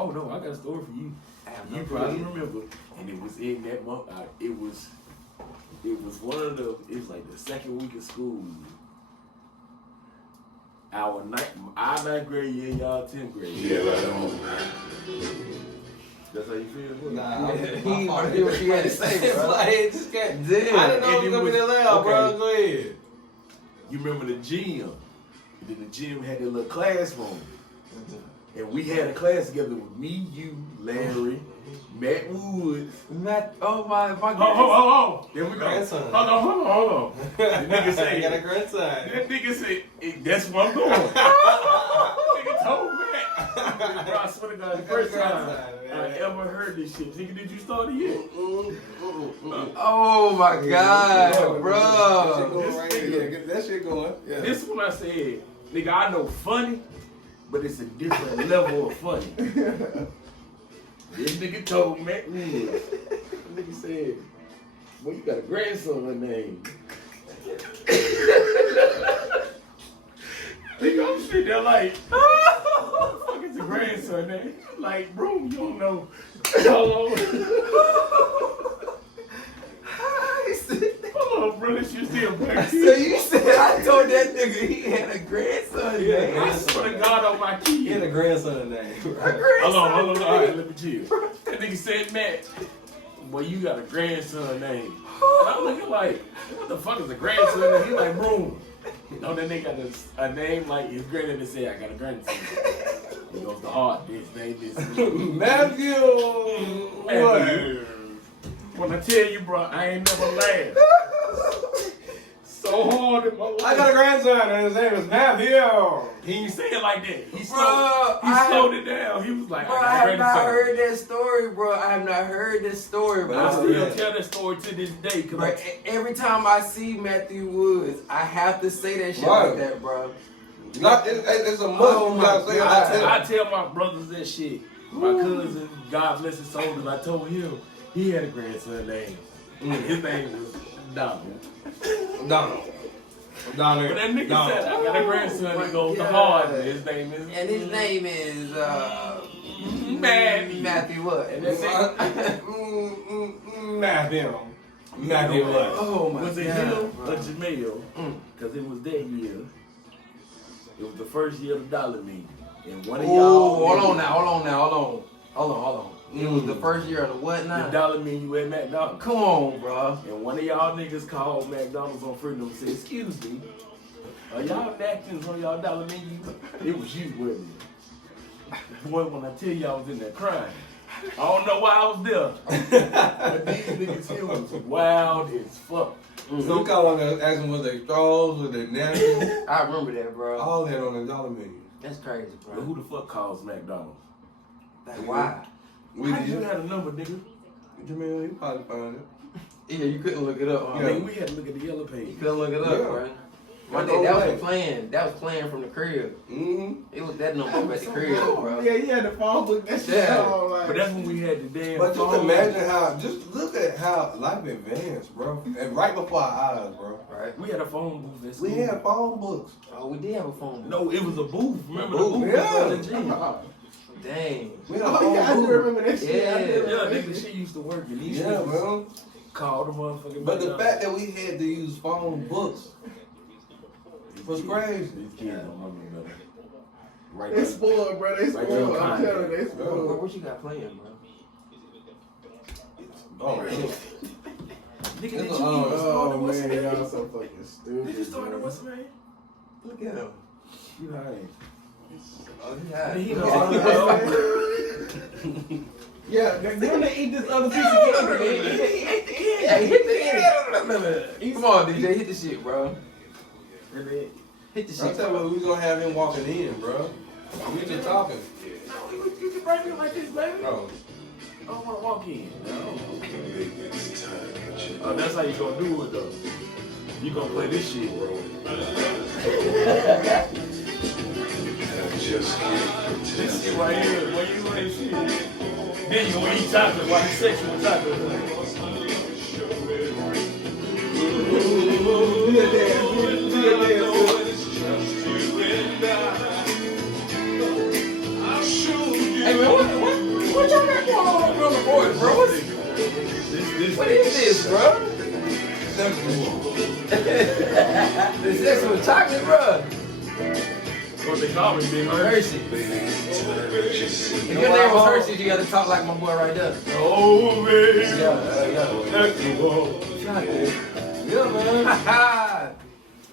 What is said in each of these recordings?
Oh no, I got a story for you. You probably remember, and it was in that month. It was one of the. It was like the second week of school. Our ninth grade year, y'all 10th grade. Yeah, right on. That's how you feel? Nah, he didn't want to hear what you had to say, bro. Like, just can't. Damn. I didn't know it was gonna be that loud, bro. Go ahead. You remember the gym? The gym had that little classroom. And we had a class together with me, you, Larry, Matt Woods. Oh my Oh. Then we go. Grandson. Hold on. The nigga said, I got a grandson. That nigga said, that's where I'm going. Nigga told Matt. Bro, I swear to God, the first time I ever heard this shit. Nigga, did you start it yet? Oh my God, bro. Get that shit going. Yeah. This is what I said. Nigga, I know funny, but it's a different level of funny. This nigga told Matt Woods. Nigga said, boy, you got a grandson name. Nigga, I'm sitting there like, what the fuck is a grandson name? Like, Broome, you don't know. Hold on, bro, let's just see him back So you said I told that nigga he had a grandson name. I swear to God on my kid. He had a grandson name. Hold on. All right, let me chill. That nigga said, Matt, boy, you got a grandson name. And I'm looking like, what the fuck is a grandson name? He like, Broome. No, that nigga got a name like his granddaddy said, I got a grandson. He goes to heart. His name is Matthew. Matthew. When I tell you, bro, I ain't never laughed so hard in my life. I got a grandson and his name is Matthew. He ain't say it like that. He Bro, slowed it down. He was like, Bro, I I got a have not grandson. heard that story, bro. I have not heard this story, bro. I still tell that story to this day. Bro, every time I see Matthew Woods, I have to say that shit like that, bro. It's a must. Oh my God. I tell my brothers that shit. My cousin, God bless his soul, and I told him he had a grandson name. His name was Donald. Donald. But that nigga said, I got a grandson that goes to hard. His name is. And his name is Matthew what? And that's it. Matthew what? Oh my Was it God, him bro. or Jamel? Because it was that year. It was the first year of the dollar meeting. And one of y'all. Hold on. It was the first year of the what now? The dollar menu at McDonald's. Come on, bro. And one of y'all niggas called McDonald's on Freedom and said, excuse me, are y'all napkins on y'all dollar menu? It was you, wasn't it? Boy, when I tell you I was in there crying, I don't know why I was there. But these niggas here was wild as fuck. So we called on there asking was they straws, was they napkins? I remember that, bro. All that on the dollar menu. That's crazy, But bro. who the fuck calls McDonald's? Like, why? We How did you did. have a number, nigga? Jamil, you probably found it. Yeah, you couldn't look it up. I Huh? mean, we had to look at the yellow page. You couldn't look it up, Yeah. bro. My nigga, that was playing. That was playing from the crib. It was that number at the crib, bro. Yeah, he had the phone book. That shit all like. But that's when we had the damn But just phone. imagine just look at how life advanced, bro. And right before our eyes, bro. Right. We had a phone booth at school. We had phone books. Oh, we did have a phone. No, it was a booth. Remember booth, the booth? yeah. Was in the gym. Dang. We had a Oh phone yeah, I do booth. remember that shit. I do Yeah. Yeah, remember nigga, that she used to work in these Yeah, niggas bro. called the motherfucking But the McDonald's. fact that we had to use phone books was crazy. These kids don't know no better. Right They there. spoiled, bro. They spoiled. I'm telling you, they Bro, spoiled. what you got playing, bro? Oh, Nigga, did you It's even a- start Oh what's man, the name? y'all so fucking stupid. Did you start bro. what's the name? Look at him. You high. Oh, yeah. He Oh, know. Yeah, they're gonna eat this other piece of cake. Yeah, hit the Come on, DJ, hit the shit, bro. Hit the I shit. tell you what, we gonna have him walking in, bro. We just talking. No, you can bring me like this, baby. Oh. I don't want to walk in. Oh, that's how you gonna do it, though. You gonna play this shit, bro. This shit right here, when you do this shit. Then you gonna eat chocolate while you sexual chocolate. Hey, man, what What is this, bro? This is with chocolate, bro. What they call me, Big Hershey. If your name was Hershey, you gotta talk like my boy right there. Oh, baby. Yeah, man.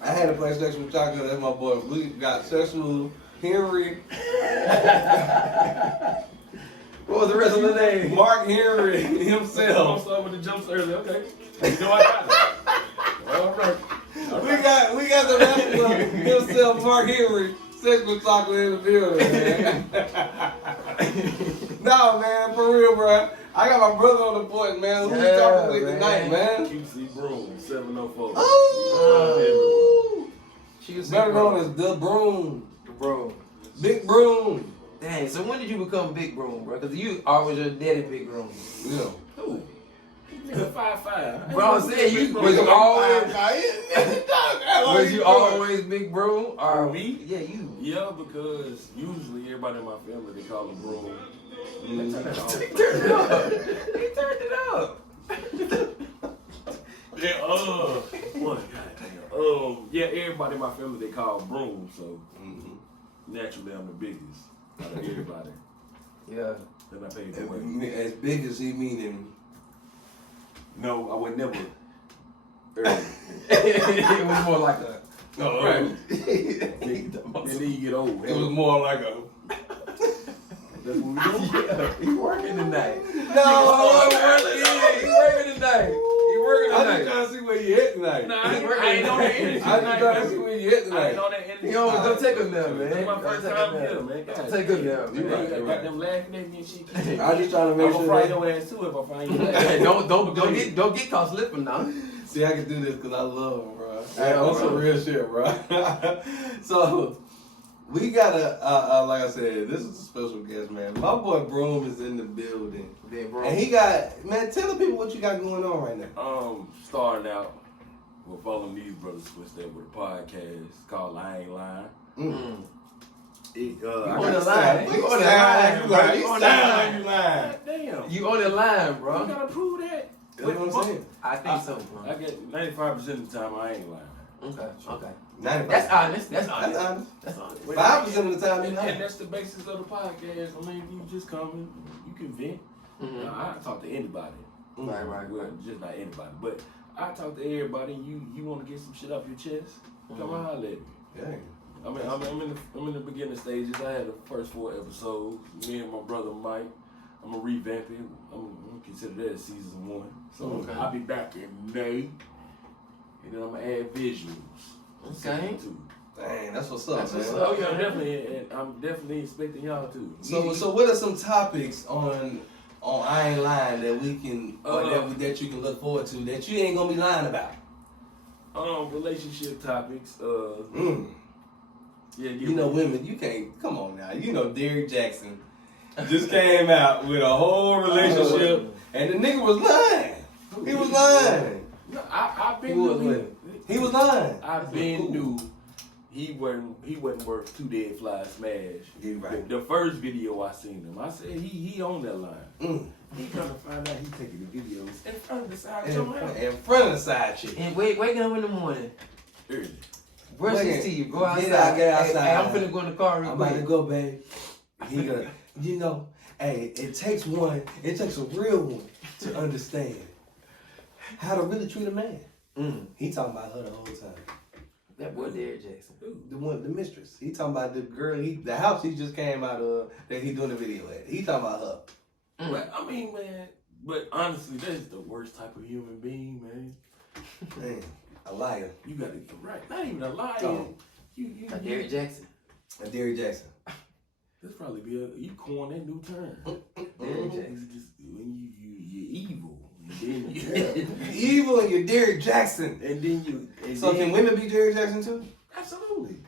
I had to play Sexual Chocolate. That's my boy. We got Sexual Henry. What was the rest of the name? Mark Henry I'm himself. start with the jumps early, okay. You know I got it. All right. We got the wrestler himself, Mark Henry. Sexual Chocolate in the building, man. No, man, for real, bro. I got my brother on the point, man. Who we talking with tonight, man? QC Broome, 704. Oh! She was Better known as the Broome. Bro. Big Broome. Dang, so when did you become Big Broome, bro? Because you always your daddy Big Broome. Yeah. Who? 5'5". Bro, I'm saying you was you always Big Broome? Or Me? Yeah, you. Yeah, because usually everybody in my family, they call him Broome. He turned it up. He turned it up. Yeah, what? Yeah, everybody in my family, they call Broome, so naturally I'm the biggest out of everybody. Yeah. Then I paid the way. As big as he meaning. No, I would never. It was more like a. No, Right. right. And then you get old. It was more like a. That's what we do. Yeah, he working tonight. No, I wasn't working. He working tonight. He working I'm just tonight. trying to see where you at tonight. Nah, I ain't on that energy I'm just trying to see where you at I tonight. ain't on that energy. You always go take him there, man. It's my first time here, man. God Take him there. You right, got you're right. them laughing at me and shit. I'm just trying to I'm make gonna sure fry that. your ass too if I find you. Hey, don't get caught slipping now. See, I can do this because I love him, bro. Yeah, That's some bro. real shit, bro. So, we got like I said, this is a special guest, man. My boy Broome is in the building. Big bro. And he got, man, tell the people what you got going on right now. Starting out with following these brothers' footsteps with a podcast called Lyin. Mm. You I on got the to line. say, You on the line, bro. You You on on the the line. line. You lying. Damn. You on the line, You bro. gotta prove that. That's what I'm saying. I think so, I bro. get 95% of the time I ain't lying. Okay. 95. That's honest. That's honest. That's honest. 5% of the time, you And lying. that's the basis of the podcast. I mean, you just come and you can vent. Mhm. Now, I talk to anybody. Right. Well, just not anybody, but I talk to everybody. You want to get some shit off your chest? Come on, holler at me. Dang. I'm in the beginning stages. I had the first 4 episodes. Me and my brother Mike. I'm gonna revamp it. I'm gonna consider that season 1. So Okay. I'll be back in May, and then I'm gonna add visuals. Okay. Season 2. Dang, that's what's up, That's man. what's Oh up. yeah, definitely. And I'm definitely expecting y'all too. So what are some topics on I Ain't Lying that we can, or that you can look forward to that you ain't gonna be lying about? Relationship topics. Yeah, You know, women, you can't. Come on now. You know, Derrick Jackson just came out with a whole relationship, and the nigga was lying. He was lying. No, I've been Who was knew with? He was lying. I've been knew he wasn't worth 2 dead fly smash. You right. The first video I seen him, I said he on that line. He come to find out he taking the videos in front of the side of your house. In front of the side chick. And waking up in the morning, Early. brush his Wait, teeth, go get outside. out, get outside. Hey, I'm finna go in the car real I'm about to quick. go, babe. He gonna, you know, hey, it takes a real one to understand how to really treat a man. He talking about her the whole time. That boy Derrick Jackson. The mistress. He talking about the girl, the house he just came out of that he doing the video at. He talking about her. But I mean, man. But honestly, that's the worst type of human being, man. Man, a liar. You got to get right. Not even a liar. Oh. You Derrick Jackson. And Derrick Jackson. This probably be you coin that new term. Derrick Jackson. Just when you're evil, and then you, You evil and you're Derrick Jackson. and then you. And So then, can women be Derrick Jackson too? Absolutely.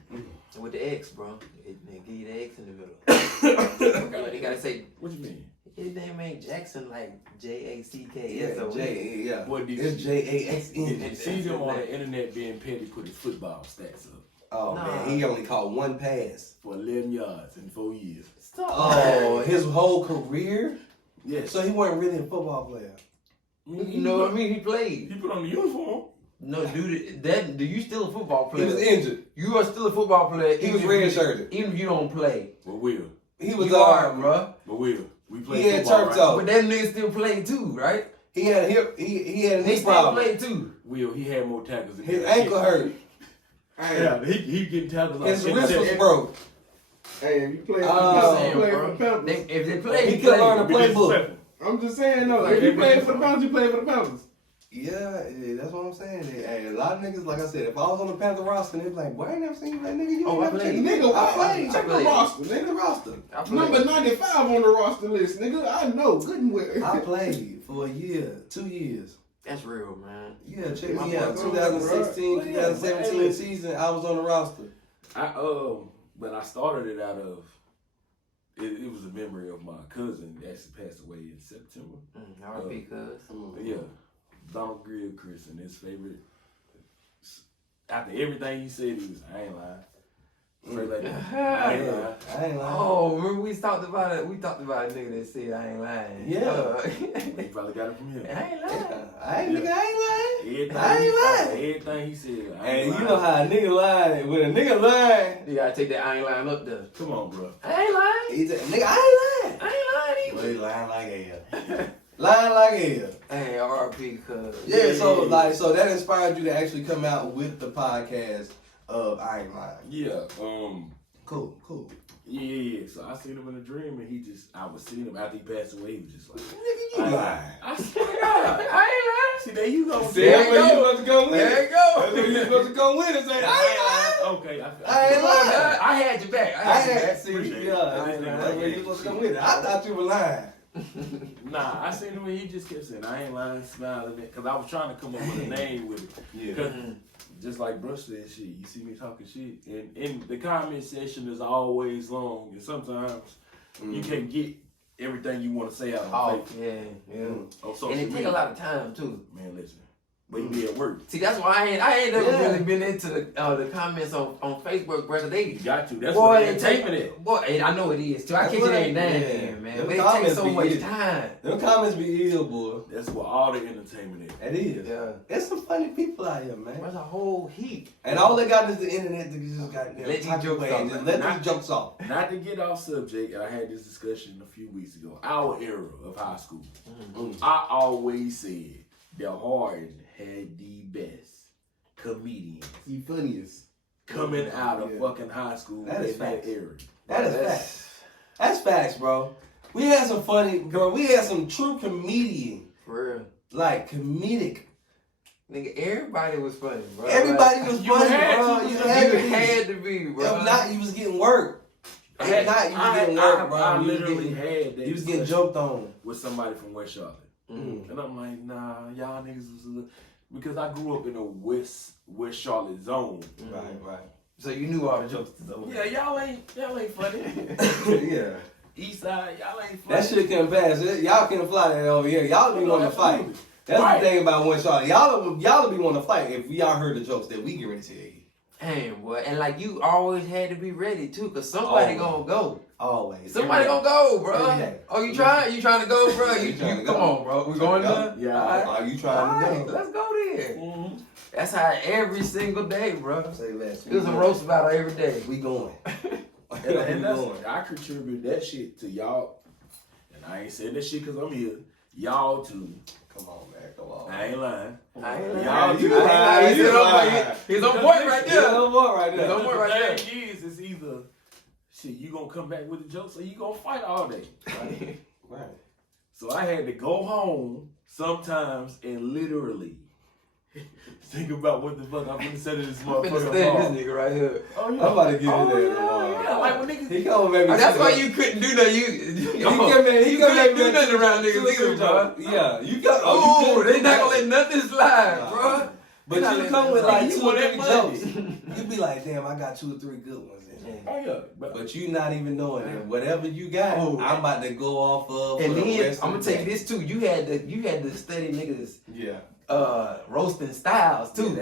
With the X, bro. They give you the X in the middle. They gotta say, What you mean? his name ain't Jackson like Jackson. Yeah. Boy, did It's you Jackson. see them on the internet being petty, put his football stats up Oh Nah. man, he only caught one pass. for 11 yards in 4 years. Stop. Oh, his whole career? Yes. So he wasn't really a football player. You know what I mean? He played. He put on the uniform. No, dude, you still a football He player. was injured. You are still a football player. He was red-shirted. Even if you don't play. But Will. He was You are, bro. But Will. We played He had football, turf right? toe. But that nigga still played too, right? He had a hip. He had a He knee still problem. played too. Will, he had more tackles than His that. ankle hurt. Yeah, he getting tackles. His like wrist was broke. Hey, if you play for Oh, the Panthers, you play bro. for the Panthers. If they play, He could learn the playbook. Disrespectful. I'm just saying though, if you play for the Panthers, you play for the Panthers. Yeah, that's what I'm saying. Hey, a lot of niggas, like I said, if I was on the Panther roster, they'd be like, boy, I ain't never seen you play, nigga. You Oh, ain't I never played. checked Nigga, I played. check the played. roster, Check the nigga. roster. I played. Number 95 on the roster list, nigga. I know good and well. I played for a year, 2 years. That's real, man. Yeah, check My me out. boy, 2016, bro. Yeah, 2017 hey, season, I was on the roster. But I started it out of. It was a memory of my cousin that actually passed away in September. R.I.P. cuz. But yeah, Donald Grill Chris, and his favorite. After everything he said, he was, I ain't lying. Straight like that. I ain't lying. I ain't lying. Oh, remember we talked about it? We talked about a nigga that said I ain't lying. Yeah. He probably got it from him. I ain't lying. I ain't lying. Everything I ain't lying. Everything he said. I And ain't you lying. know how a nigga lying. When a nigga lying, You gotta take that I ain't lying up there. Come on, bro. I ain't lying. he said, nigga, I ain't lying. I ain't lying Well, he lying like hell. Lying like hell. Hey, R.I.P. cuz. Yeah, so that inspired you to actually come out with the podcast of I Ain't Lying. Yeah. Cool. Yeah. So I seen him in a dream, and I was seeing him after he passed away. He was just like, Nigga, you lying. I swear to God. I See, there you go. See, that's you where you go. supposed to come with There it. you go. That's where you supposed to come with it. Say, I ain't lying. Okay. I ain't lying. I had your back. I had Appreciate see, it. yeah, I ain't that's lying. where you supposed to come with it. I thought you were lying. Nah, I seen him and he just kept saying, I ain't lying, smiling. Because I was trying to come up with a name with it. Yeah. Because just like Brush said, shit, you see me talking shit. And the comment section is always long. And sometimes you can't get everything you want to say out on Oh, Facebook. yeah. On social And it take media. a lot of time too. Man, listen. But you be at work. See, that's why I ain't never Yeah. really been into the comments on Facebook, brother. You got to. That's boy, what it take entertainment is. boy. I know it is too. I That's catch what it ain't it- down yeah. there, man. Them But it takes comments so be much it. time. Them comments be ill, boy. That's what all the entertainment is. It is. Yeah, There's some funny people out here, man. there's a whole heap. And all they got is the internet to just goddamn Let these talk jokes away and off. just let these jokes off. Not to get off subject, and I had this discussion a few weeks ago. Our era of high school. I always said the Harden had the best comedians He funniest. coming out of Yeah. fucking high school That is in that facts. era. That is facts. That's facts, bro. We had some funny, girl. We had some true comedian, For real. like comedic. Nigga, everybody was funny, bro. Everybody Like, was you funny, had bro. to, You you had to you be. had to be, bro. If not, you was getting work. I If not, you was getting work, bro. I You was literally getting- had that. You was getting discussion joked on. with somebody from West Charlotte. Mm. And I'm like, nah, y'all niggas was because I grew up in a West Charlotte zone. Right. So you knew all the jokes to those. Yeah, y'all ain't funny. Yeah. East side, y'all ain't funny. That shit couldn't pass. Y'all couldn't fly that over here. Y'all be wanting to fight. Absolutely. That's Right. the thing about one shot. Y'all be wanting to fight if y'all heard the jokes that we get ready to tell you. Damn, boy. And like you always had to be ready too, cause somebody Always. gonna go. Always. Somebody gonna go, bro. Every day. Oh, you trying? You trying to go, bro? You You trying to come go. on, bro. We going there? Yeah. All right. Are you All trying right, to go? let's go there. Mhm. That's how every single day, bro. Say less. It was a roast battle every day. We going. And that's I contribute that shit to y'all. And I ain't saying that shit because I'm here. Y'all too. Come on, man. Come on. I ain't lying. I ain't lying. Y'all, you you lying. He's You on lying. point. He's on point right Yeah, there. no more right there. Don't worry right the thing is, it's either shit, you gonna come back with the jokes or you gonna fight all day. Right. So I had to go home sometimes and literally think about what the fuck I'm gonna say to this I'm finna motherfucker. stand tomorrow. this nigga right here. Oh I'm yeah. about to get Oh, in there yeah, tomorrow. Yeah, like when niggas He come baby. Oh, that's why you couldn't do nothing. You couldn't do nothing around niggas either, bro. Yeah, you got. Oh, you they not gonna let nothing slide, Nah. bro. But They you not come with letting like You 2 or want 3 that jokes. money. You be like, damn, I got 2 or 3 good ones in there. Oh yeah. But you not even knowing that whatever you got, Oh. I'm about to go off of. And for the then rest I'm of gonna the tell you day. this too. You had to study niggas Yeah. roasting styles too.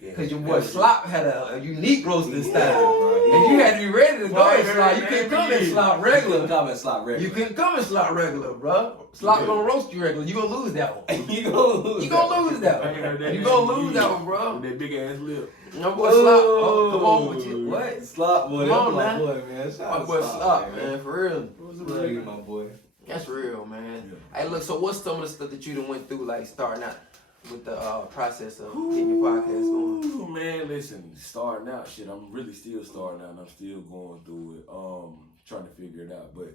Yeah. Cause your boy Slop had a unique roasting style. bro. And you had to be ready to go Boy, and slop. You couldn't come and slop regular. Come and slop You regular. couldn't come and slop regular, bro. Slop gonna roast you regular. You gonna lose that one. You gonna lose. You gonna lose that I ain't heard one. that You name gonna in lose years. that one, bro. With that big ass lip. My boy Slop, oh, come on with you. What? Slop boy, Come that's on my now. boy, man. Shout My out boy to Slop, man, for real. Love you, my boy. That's real, man. Yeah. Hey, look, so what's some of the stuff that you done went through, like starting out with the process of getting your podcast going? Ooh, man, listen, starting out, shit, I'm really still starting out and I'm still going through it, trying to figure it out. But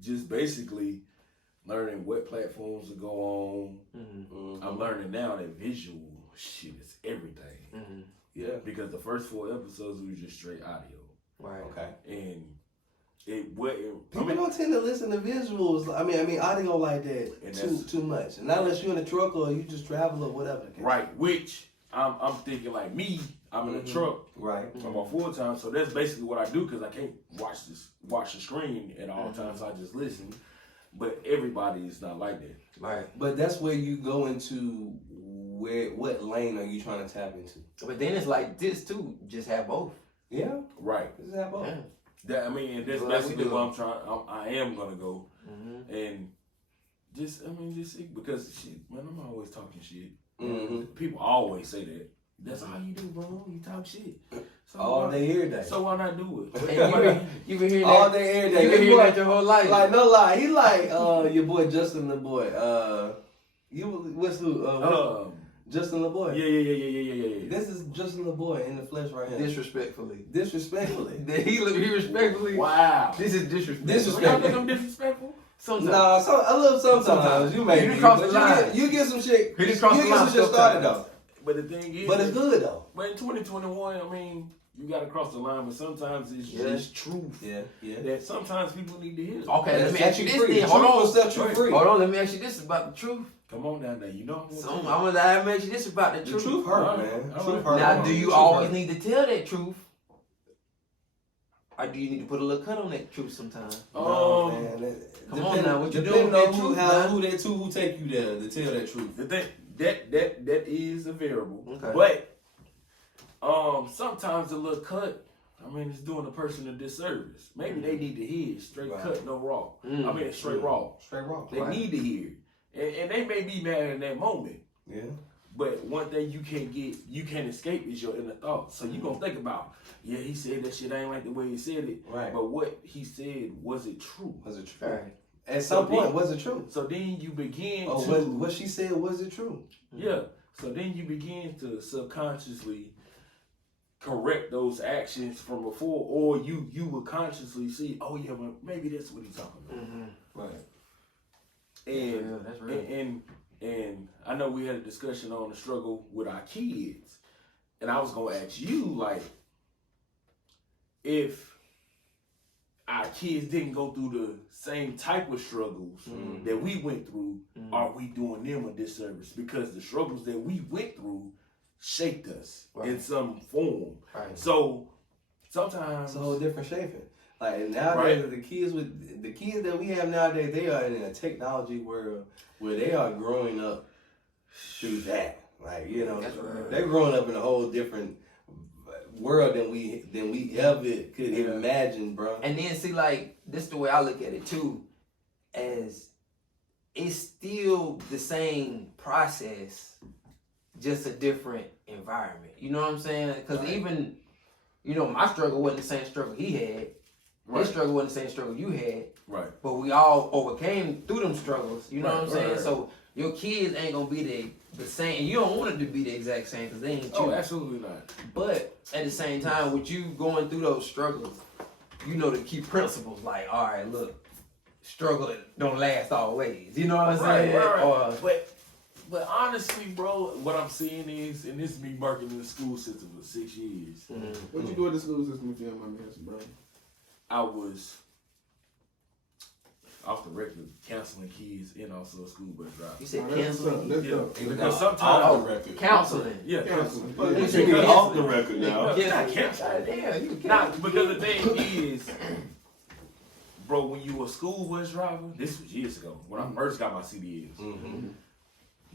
just basically learning what platforms to go on. Mm-hmm. I'm learning now that visual shit is everything. Mm-hmm. Yeah. Because the first 4 episodes was just straight audio. Right. Okay. And it wasn't. People don't tend to listen to visuals. I mean, audio like that And too much. And not unless you're in a truck or you just travel or whatever. Right, which I'm thinking like me, I'm in a truck. Right. I'm on full time, so that's basically what I do because I can't watch the screen at all times. So I just listen. But everybody is not like that. Right. But that's where you go into what lane are you trying to tap into? But then it's like this too. Just have both. Yeah. Right. Just have both. Yeah. That I mean, and that's Well, basically we do. what I'm trying. I am gonna go Mm-hmm. and just see, because shit, man, I'm always talking shit. Mm-hmm. People always say that. That's all you do, bro. You talk shit. So All why- day, every day. So why not do it? And you been hearing All that. day, every You day. been This hearing boy- that your whole life. Like, no lie. He like your boy Justin the boy. What's who? Justin the boy. Yeah. This is Justin the boy in the flesh right here. Disrespectfully. Disrespectfully. He respectfully. Wow. This is disrespectful. Disrespectful. Y'all think I'm disrespectful? Sometimes. Nah, a little sometimes. You may You be, done crossed but the line. you get some shit. He You just crossed the get line some shit sometimes. started though. But the thing is, But it's good though. But in 2021, I mean, you gotta cross the line. But sometimes it's Yeah. just truth. Yeah. That sometimes people need to hear. Okay, let me Set ask you you this free. then. Hold Truth will on. set you Right. free. Hold on, let me ask you this about the truth. Come on down there. You know I'm So gonna I'm tell you. gonna ask you this about the The truth. truth hurt, Alright, man. alright. Truth hurt. Now, do you Truth always hurt. need to tell that truth? Or do you need to put a little cut on that truth sometimes? No, man. Come on now, what you doing Depending with on that truth, man? who take you there to tell that truth. The thing that is a variable. Okay. But sometimes a little cut, I mean, it's doing a person a disservice. Maybe they need to hear it straight Right. cut, no raw. Mm. I mean, straight raw. Straight wrong. They need to hear it, and they may be mad in that moment. Yeah. But one thing you can't escape is your inner thoughts. So you gonna think about, yeah, he said that shit ain't like the way he said it. Right. But what he said, was it true? Was it true? Right. At some So point, then- was it true? So then you begin Oh, to what she said, was it true? yeah. So then you begin to subconsciously correct those actions from before, or you will consciously see, oh yeah, well, maybe that's what he's talking about. Mm-hmm. Right. And That's real. and I know we had a discussion on the struggle with our kids, and I was gonna ask you, like, if our kids didn't go through the same type of struggles that we went through, are we doing them a disservice? Because the struggles that we went through shaped us in some form. Right. So sometimes It's a whole different shaping. Like nowadays, the kids that we have nowadays, they are in a technology world where they are growing up through that. Like, you know, That's right. they're growing up in a whole different world than we ever could imagine, bro. And then see, like, this is the way I look at it too, as it's still the same process, just a different environment. You know what I'm saying? Because even, you know, my struggle wasn't the same struggle he had. Right. His struggle wasn't the same struggle you had. Right. But we all overcame through them struggles. You know what I'm saying? Right. So your kids ain't gonna be the same. And you don't want it to be the exact same because they ain't you. Oh, absolutely not. But at the same time, with you going through those struggles, you know the key principles. Like, all right, look, struggle don't last always. You know what I'm saying? Or, But honestly, bro, what I'm seeing is, and this is me working in the school system for 6 years. What you do at the school system if you don't mind me asking, bro? I was off the record counseling kids and also a school bus driver. you said Oh, that's what's up. counseling. Let's Yeah, go. because sometimes Off the record. Counseling. yeah, Counseling. You You said get counseling. off the record now. It's not counseling. God damn, you Nah, because the thing is, bro, when you were a school bus driver, this was years ago when I first got my CDLs.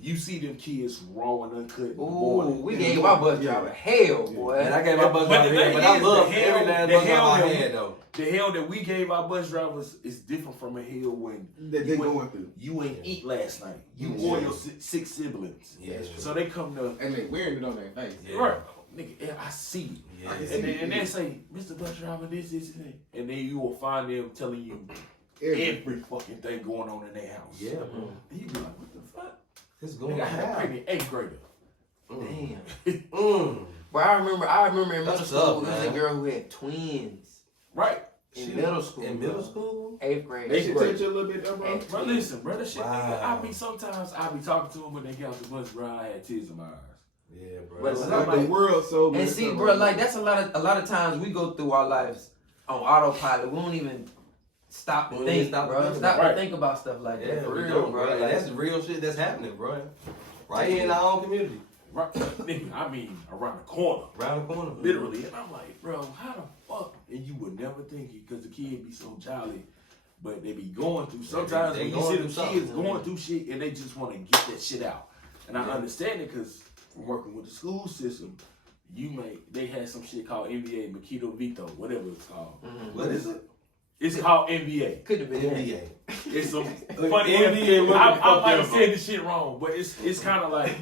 You see them kids raw and uncut. in the Ooh, morning. we gave my bus driver hell, boy. And I gave my bus But driver the hell, thing but I is, love the every hell- last the bus hell driver I that had though. The hell that we gave our bus drivers is different from a hell when That they going through. you ain't eat last night. You Yeah. or your six siblings. Yeah, that's true. So they come to And they wearing it on their face. Yeah. right, nigga. Yeah, I see it. Yeah. I can see And they say, Mr. Bus Driver, this, and then you will find them telling you every fucking thing going on in their house. Yeah, bro. And you be like, what the fuck? It's going Nigga, I had a down. pregnant 8th grader. Damn. But I remember in middle That's school, tough, there was a man. girl who had twins Right. in middle school. In middle school? 8th grade. They should touch you a little bit, though, bro. Bro, listen, bro, that shit. Wow. Sometimes I be talking to them when they get out the bus, bro. I had tears in my eyes. Yeah, bro. But It's it's like not the world so And messed see, up bro, right like now. that's a lot of times we go through our lives on autopilot. We don't even stop to We don't even think, stop to bro. think Stop about to it. think about stuff like Yeah, that. For we real, don't, bro. Like, Like, that's the real shit that's happening, bro. Right here in our own community. Right. Nigga, I mean, around the corner. Around the corner. Literally. And I'm like, bro, how the fuck? And you would never think it because the kid be so jolly. But they be going through, sometimes They when you going see through them kids something. going through shit and they just want to get that shit out. And I understand it because from working with the school system, they had some shit called NBA, Makito Vito, whatever it's called. What is it? It's called NBA. could have been that. NBA. It's some funny NBA. I might have said this shit wrong, but it's kind of like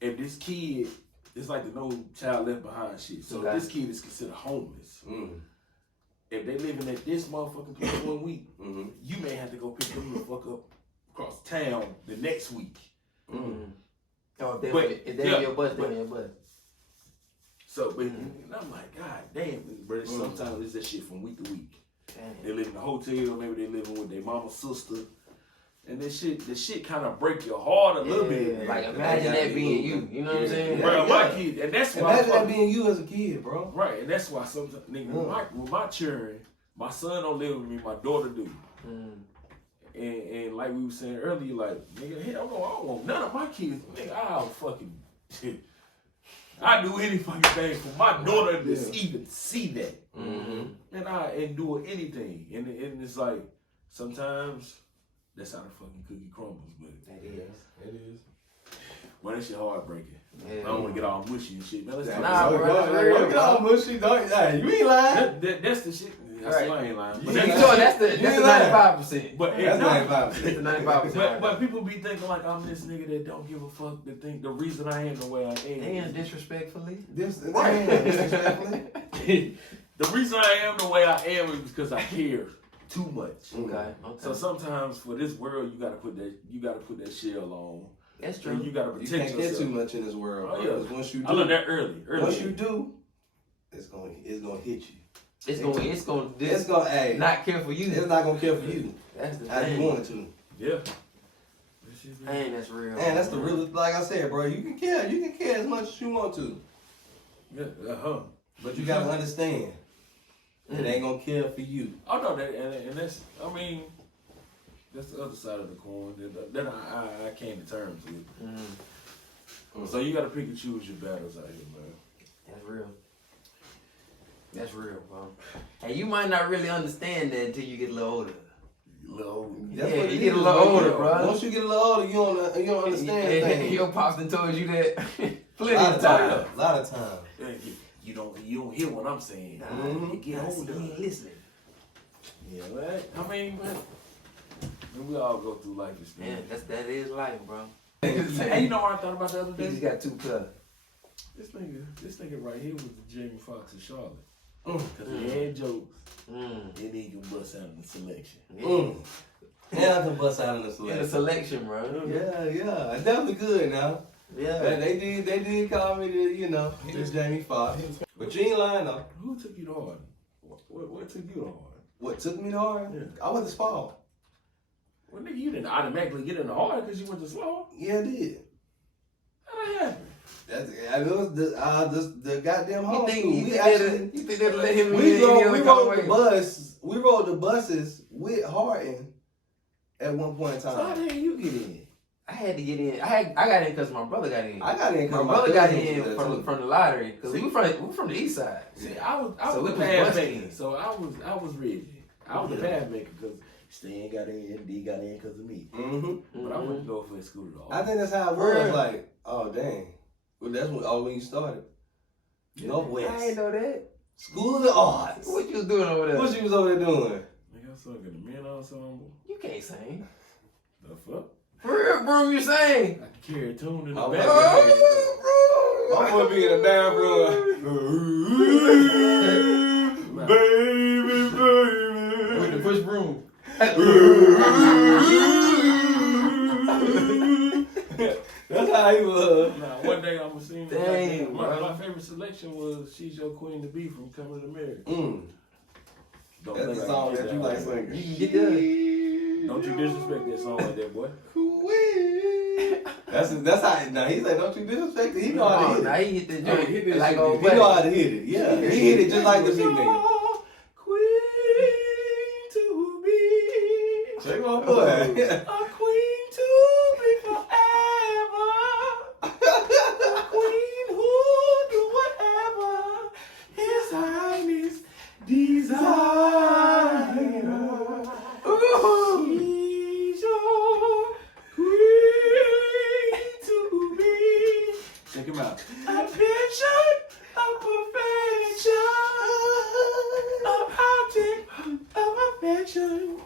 if this kid, it's like the No Child Left Behind shit. So Okay. if this kid is considered homeless. If they living at this motherfucking place 1 week, you may have to go pick them the fuck up across town the next week. Oh, But, if they yeah, in your bus, they but- in your bus. So, but and I'm like, God damn, but sometimes it's that shit from week to week. Damn. They live in a hotel, maybe they living with their mama's sister. And the shit kind of break your heart a little bit. Like imagine that being you. You know what I'm saying? Bro, Yeah. my kid, and that's why. Imagine that being you as a kid, bro. Right, and that's why sometimes, nigga, with my children, my son don't live with me, my daughter do. And like we were saying earlier, like, nigga, hell no, I don't want none of my kids. Nigga, I'll fucking I do any fucking thing for my daughter to even see that. And I endure anything. And it's like, sometimes that's how the fucking cookie crumbles, but It is. It is. well, that shit heartbreaking. Yeah. I don't want to get all mushy and shit, man. Let's talk Nah, about bro, that's real, Look at all mushy, don't you? Hey, you ain't lying. that's the shit. That's Right. why I ain't lying. You But You ain't that's, know, that's the You ain't 95%. but That's no, 95%. It's the 95%. But people be thinking like I'm this nigga that don't give a fuck. That think the reason I am the way I am. Damn, disrespectfully. Disrespectfully. The reason I am the way I am is because I care too much. Okay. So sometimes for this world, you gotta put that shell on. That's And true. you gotta You protect can't get yourself. too much in this world, Oh, bro. yeah. 'Cause once you I learned do, that early. once you do, it's gonna hit you. It's gonna It's gonna, hey, not care for you. it's not gonna care for you That's the as you thing. want it to. Yeah. Man, that's real. Man, that's the real. Like I said, bro, you can care as much as you want to, Yeah. but you gotta understand it ain't gonna care for you. Oh no, and that's. I mean, that's the other side of the coin. That I came to terms with. So you gotta pick and choose your battles out here, man. That's real. That's real, bro. And you might not really understand that until you get a little older. Little. That's Yeah, what it you get a is, little older, bro. bro. Once you get a little older, you don't understand things. Your pops done told you that plenty lot of of times. times. A lot of times. You don't hear what I'm saying. Mhm. You get Nah, older. you ain't listening. Yeah, right. I mean, but we all go through life Man, experience. that is life, bro. Hey, you know what I thought about the other He just day? got 2 cups. This nigga right here was the Jamie Foxx of Charlotte. Mm. Cause he had jokes Mm. and he can bust out in the selection. Mm. Yeah, I can bust out in the In the selection. selection, bro. Yeah, it's definitely good now. Yeah. They did call me the, this Jamie Foxx. But you ain't lying though. Who took you to Harden? What took you to Harden? What took me to Harden? Yeah. I went to Spa. Well, nigga, you didn't automatically get in the Harden because you went to Sloan. Yeah, I did. How that happen? It was the goddamn You home think, school. you We think actually that'll let him we in rode, any we other kind of rode the way? bus. We rode the buses with Harden at one point in So how time. the hell you get in? I had to get in. I got in because my brother got in. I got in. 'cause My brother got cousins in was there, too. from the lottery because we from the east side. See, I was So the it was path busting. maker, so I was ready. I was the path maker because Stan got in, D got in because of me. Mm-hmm. But I went to go for a school though. I think that's how it was. Like, oh dang, well that's when you started. Northwest. I ain't know that. School of the Arts. What you was doing over there? What you was over there doing? Nigga, I sung in the men ensemble. You can't sing. The fuck? For real, bro, you sing. I can carry a tune in the Oh, back. I'm gonna be in the bathroom. Baby. With the push broom. That's how he was. Nah, one day I'm gonna sing. Dang, my favorite selection was "She's Your Queen to Be" from Coming to America. Don't That's the song that you like singing. You can get that. Don't you disrespect that song like that, boy. That's how. Now he said, "Don't you disrespect it." He know how to hit it. Now he hit the He joint hit this like shit. old He know how to hit it. Yeah, he hit it just like the big nigga. Queen to be. Check my boy. A queen to be forever. A queen who'll do whatever His Highness desire. She's your queen to be. Check him out. A picture of perfection, of object of affection.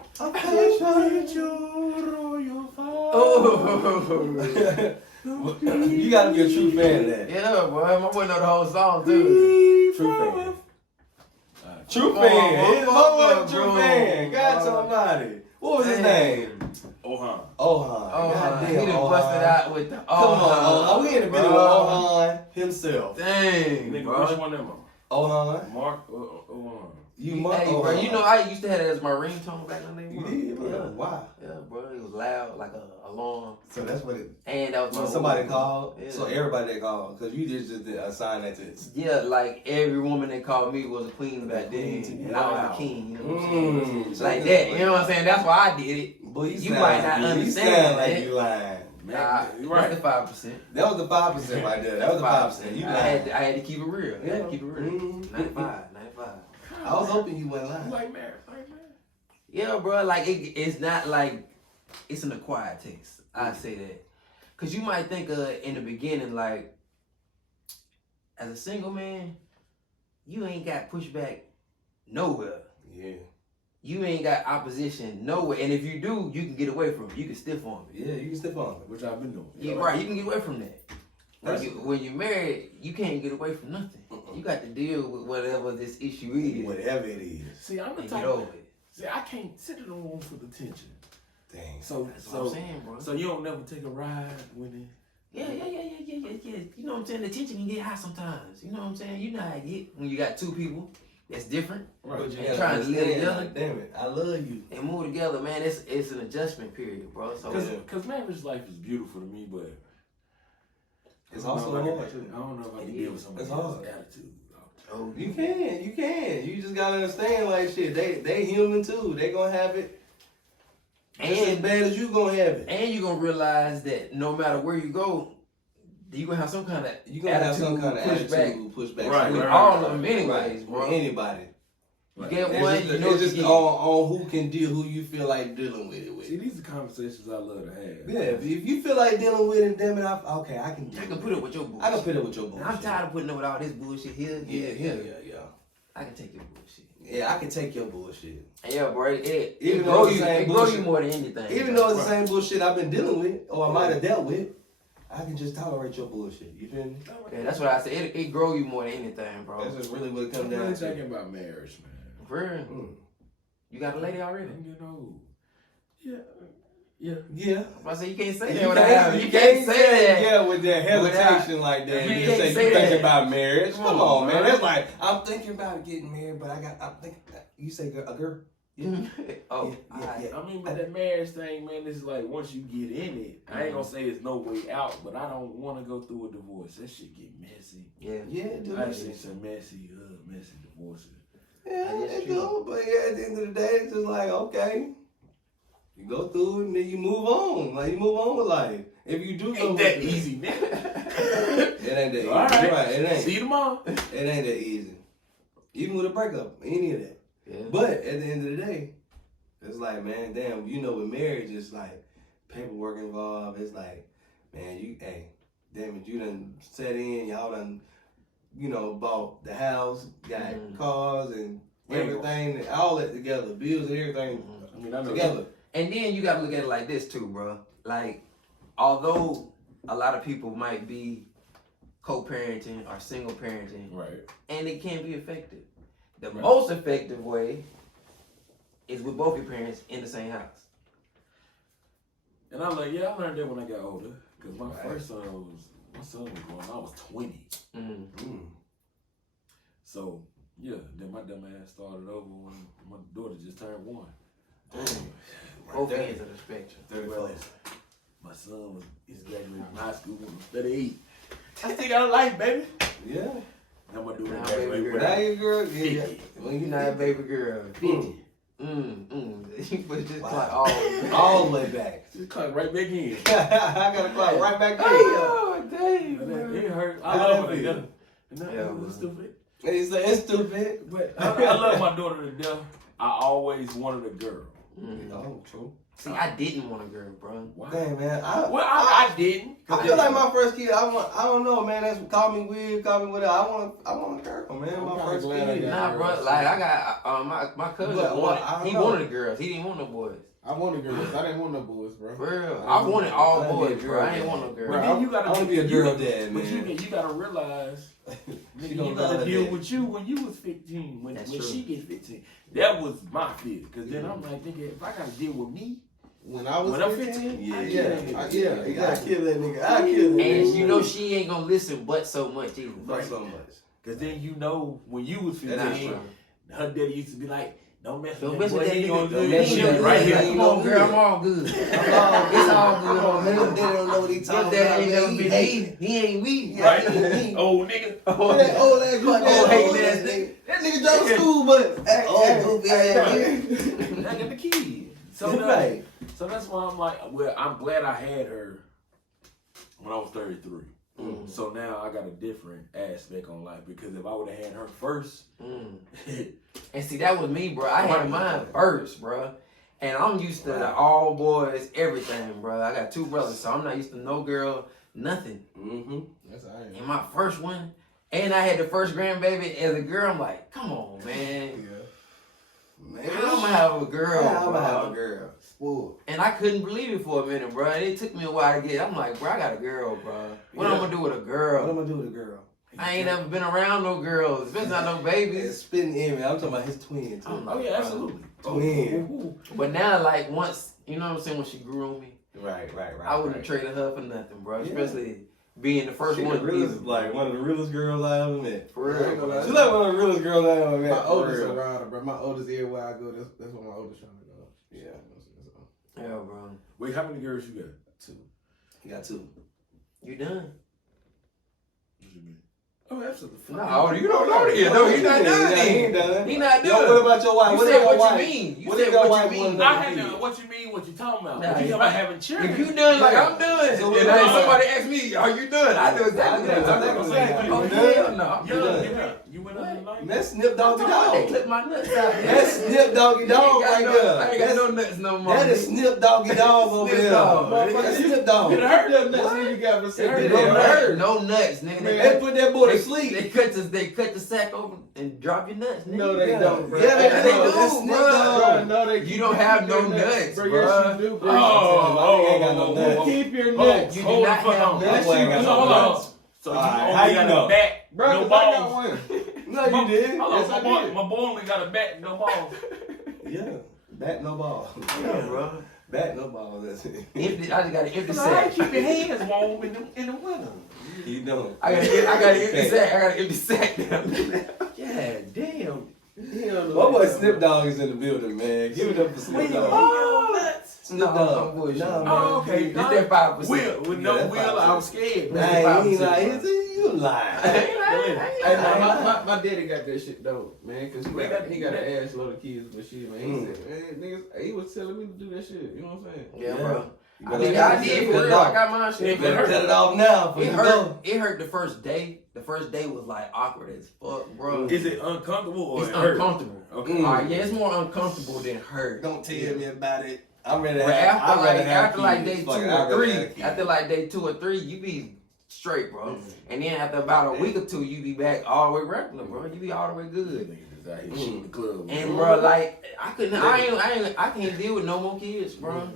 You gotta be a true fan of that. Yeah, boy. My boy know the whole song too. True fan. True Come fan. on, His bro. boy was a true Bro. fan. God almighty. What was his name? Ohan. Ohan. Oh, Goddamn, he done Ohan. busted out with the Come on, we in the middle with Ohan himself. Dang, Nigga, bro. which one of them? Ohan. Mark or Ohan? You Hey, Mark bro, Ohan. you know I used to have that as my ringtone back in the day. You bro. did, bro. Yeah. Why? Yeah, bro. It was loud, like a alarm. So that's what it. And that was my When somebody old- called, Yeah. so everybody that called, because you just did assign that to it. Yeah, like every woman that called me was a queen back then, and I was a king. You know what I'm saying? Like that. You know what I'm saying? That's why I did it. Boy, You might not You understand sound like that. you lying. That's the 5%. That was the 5% right there. That was the 5%. You I lying. had to keep it real. I had to keep it real. Mhm. 95. I was hoping you weren't lying. Like married, like man. Yeah, bro. Like it's not like it's an acquired taste. I say that, cause you might think in the beginning like, as a single man, you ain't got pushback nowhere. Yeah. You ain't got opposition nowhere, and if you do, you can get away from it. You can stiff on it. Yeah, you can step on it. Which I've been doing. Yeah, right. You can get away from that. That's- When you're married, you can't get away from nothing. You got to deal with whatever this issue is Whatever it is. See, I'm the and type get over of, it. see, I can't sit in the room for the tension. Dang. So, That's what I'm saying, bro. So you don't never take a ride with it. Yeah. You know what I'm saying? The tension can get high sometimes. You know what I'm saying? You know how it get when you got two people that's different But you and gotta trying to live understand, together like, damn it, I love you. and move together, man. It's an adjustment period, bro. So Because marriage life is beautiful to me, but It's I don't also know if I hard can- too. I don't know if I can It deal with is. somebody It's else's hard. attitude. oh, You can. You just gotta understand, like shit. They human too. They gonna have it just as and bad as you gonna have it. you're gonna realize that no matter where you go, you gonna have some kind of You gonna have some kind of pushback pushback. Right, with right, all right, of them anyways, Right, bro. with anybody. You get It's one, just, you know it's what just you get. on who can deal, who you feel like dealing with it with. See, these are conversations I love to have. Yeah, if you feel like dealing with it, damn it, okay, I can. I can put it with your bullshit. I can put it with your And bullshit. I'm tired of putting up with all this bullshit here. Yeah. I can take your bullshit. Yeah, I can take your bullshit. And yeah, bro. It Even grow though it's you. the same It grow you bullshit. more than anything. Even bro. though it's the same bullshit I've been dealing with, or I might have dealt with, I can just tolerate your bullshit. You feel me? Yeah, that's what I said. It grow you more than anything, bro. That's just really what it I'm comes really down thinking to. about marriage, man. For real. You got a lady already? I'm getting old. Yeah. Yeah. I say you can't say You that without having. You can't can't say that. Yeah, with that hesitation like that. You You can't say say you thinking that. about marriage. Come Come on, on, man. man. That's like I'm thinking about getting married, but I'm thinking. You say a girl? Oh, Yeah, alright. I mean, but that marriage thing, man, this is like once you get in it, I ain't gonna say there's no way out, but I don't want to go through a divorce. That shit get messy. Yeah. Yeah, dude. I've seen some messy divorces. Yeah, That is it's true. cool, but yeah, at the end of the day, it's just like, okay. You go through it and then you move on. Like, you move on with life. If you do go Ain't that with it, easy, man. it ain't that easy. All right. Right, it ain't. See you tomorrow. It ain't that easy. Even with a breakup, any of that. Yeah. But at the end of the day, It's like, man, damn, you know, with marriage, it's like paperwork involved. It's like, man, damn it, you done set in, y'all done, you know, bought the house, got cars and everything, and all that together, bills and everything together. And then you gotta look at it like this too, bro. Like, although a lot of people might be co-parenting or single parenting, Right. and it can be effective. The most effective way is with both your parents in the same house. And I learned that when I got older. Because my first son was born, I was 20. So, yeah, then my dumb ass started over when my daughter just turned 1. Both ends of the spectrum. 34. My son he's graduating from high school when he was 38. I still got a life, baby. Yeah. I'm gonna do Now, it. baby girl. Now you girl, yeah. When you're not a baby girl, 50. You put this clock all the way back. Just clock right back in. I got a clock right back there. Oh, damn. It hurt. I love it. It's stupid. It's stupid. But I love my daughter to death. I always wanted a girl. Oh, true. See, I didn't want a girl, bro. Why? Damn, man. I didn't. I feel like my first kid. I don't know, man. That's call me weird, call me whatever. I want a girl, man. My first kid. Nah, bro. Like I got my cousin. He wanted the girls. He didn't want no boys. I wanted girls. I didn't want no boys, bro. For real. I wanted all boys, bro. I ain't want no girl. But then you gotta I wanna be a girl dad, But man. you gotta realize, nigga, you gonna gotta love deal that. with you when you was 15, when That's true. she gets 15. That was my fear. Cause then I'm like, nigga, if I gotta deal with me When I was when I'm 15, 15, Yeah, I kill that nigga. I kill that nigga. And you know she ain't gonna listen but so much either. Not so much. Cause then you know when you was That's 15, true. her daddy used to be like, don't mess Don't with mess with that boy, nigga. he Don't gonna mess do with it that right nigga. here. Come on, girl, I'm all good. It's all good on They me. don't know what he Your talking dad about. ain't never man. been me. He ain't me. Right? Old nigga. That old ass Old nigga. nigga. That nigga drove to school, but goofy ass nigga. I got the key. So Right. So that's why I'm like, well, I'm glad I had her when I was 33. So now I got a different aspect on life because if I would have had her first, And see, that was me, bro. I had mine first, bro. And I'm used to the all boys, everything, bro. I got 2 brothers, so I'm not used to no girl, nothing. That's all right. And my first one, and I had the first grandbaby as a girl. I'm like, come on, man. Man, I'm gonna have a girl, I'm bro. gonna have a girl. Spoiled. And I couldn't believe it for a minute, bro. It took me a while to get. I'm like, bro, I got a girl, bro. What I'm gonna do with a What girl? am I do with a girl? I ain't never been around no girls, especially not no It's babies. spitting in me. I'm talking about his twin too. oh yeah, absolutely. Twin. But now, like once, you know what I'm saying, when she grew on me, Right. I wouldn't trade her for nothing, bro. Especially being the first one. Like one of the realest girls I ever met. For real. She's like one of the realest girls I ever met. My for oldest real. around her, bro. My oldest everywhere I go, that's what my oldest trying to go. Yeah. Yeah, bro. Wait, how many girls you got? 2. You got 2. You done? What you mean? Oh, absolutely. No, you don't know yet. No, he not done. He ain't done. He not Yo, done. what about your wife? You What said if your what wife? you mean. You What said if your what wife you wanna mean. know I the had kid? to, what you mean, what you talking about? Nah, What you talking about having children? If you done, like I'm done. So And what then about- somebody ask me, are you done? I know exactly what I'm talking about. Exactly. Oh, You hell done? no. I'm You done. You went on the night? That's Snip Doggy They Dog. clipped my nuts out. That's Snip Doggy Dog right I there. ain't got no nuts no more. That is Snip Doggy Dog over Snip there. Dog. That's Snip Dog. You done heard That next thing you got to say. They don't hurt. No nuts, nigga. They put that boy to They sleep. cut the sack open and drop your nuts, nigga. No, they Yeah. don't, bro. Yeah, they They do. do, That's Snip bro. Dog. No, they You don't have no nuts, bro. bruh. Yes, you do, bro. I ain't got no oh, nuts. oh, Keep your oh, nuts. You do hold not the fuck have on. That's nuts. why I got So no hold on. nuts. So you Alright, only how you got know? a bat, Bro, no 'cause I got balls. one. No, you did. Hold on, Yes, I did. my boy only got a bat, no balls. Yeah. Bat no ball. Yeah, bro. Bat no ball. That's it. Empty, I just got an empty So how you sack. keep your hands warm in the winter? You know. I got an empty sack. I got an empty sack now. Yeah, damn. My boy Snip Dogg is in the building, man. Give it up for Snip Dogg. Oh, nuts. Snip No, Dogg. I'm bullshit. Nah, man. Oh, okay. It's that 5%. Will, with Yeah, no that's will, 5%. I'm scared. Nah, man. he ain't lying. You lying. Hey, my daddy got that shit though, man, cause he got an ass load of kids, but shit, man. He said, man, niggas, he was telling me to do that shit. You know what I'm saying? Yeah, bro. I did for real. I got mine shit. You better cut it off now. It hurt the first day. The first day was like awkward as fuck, bro. Is it uncomfortable or it's it hurt? uncomfortable? Okay. All right, yeah, it's more uncomfortable than hurt. Don't tell me about it. I'm ready to But have after like day 2 or 3, you be straight, bro. And then after about a week or 2, you be back all the way regular, bro. You be all the way good. Niggas out here shooting the club. And bro, like I can't deal with no more kids, bro.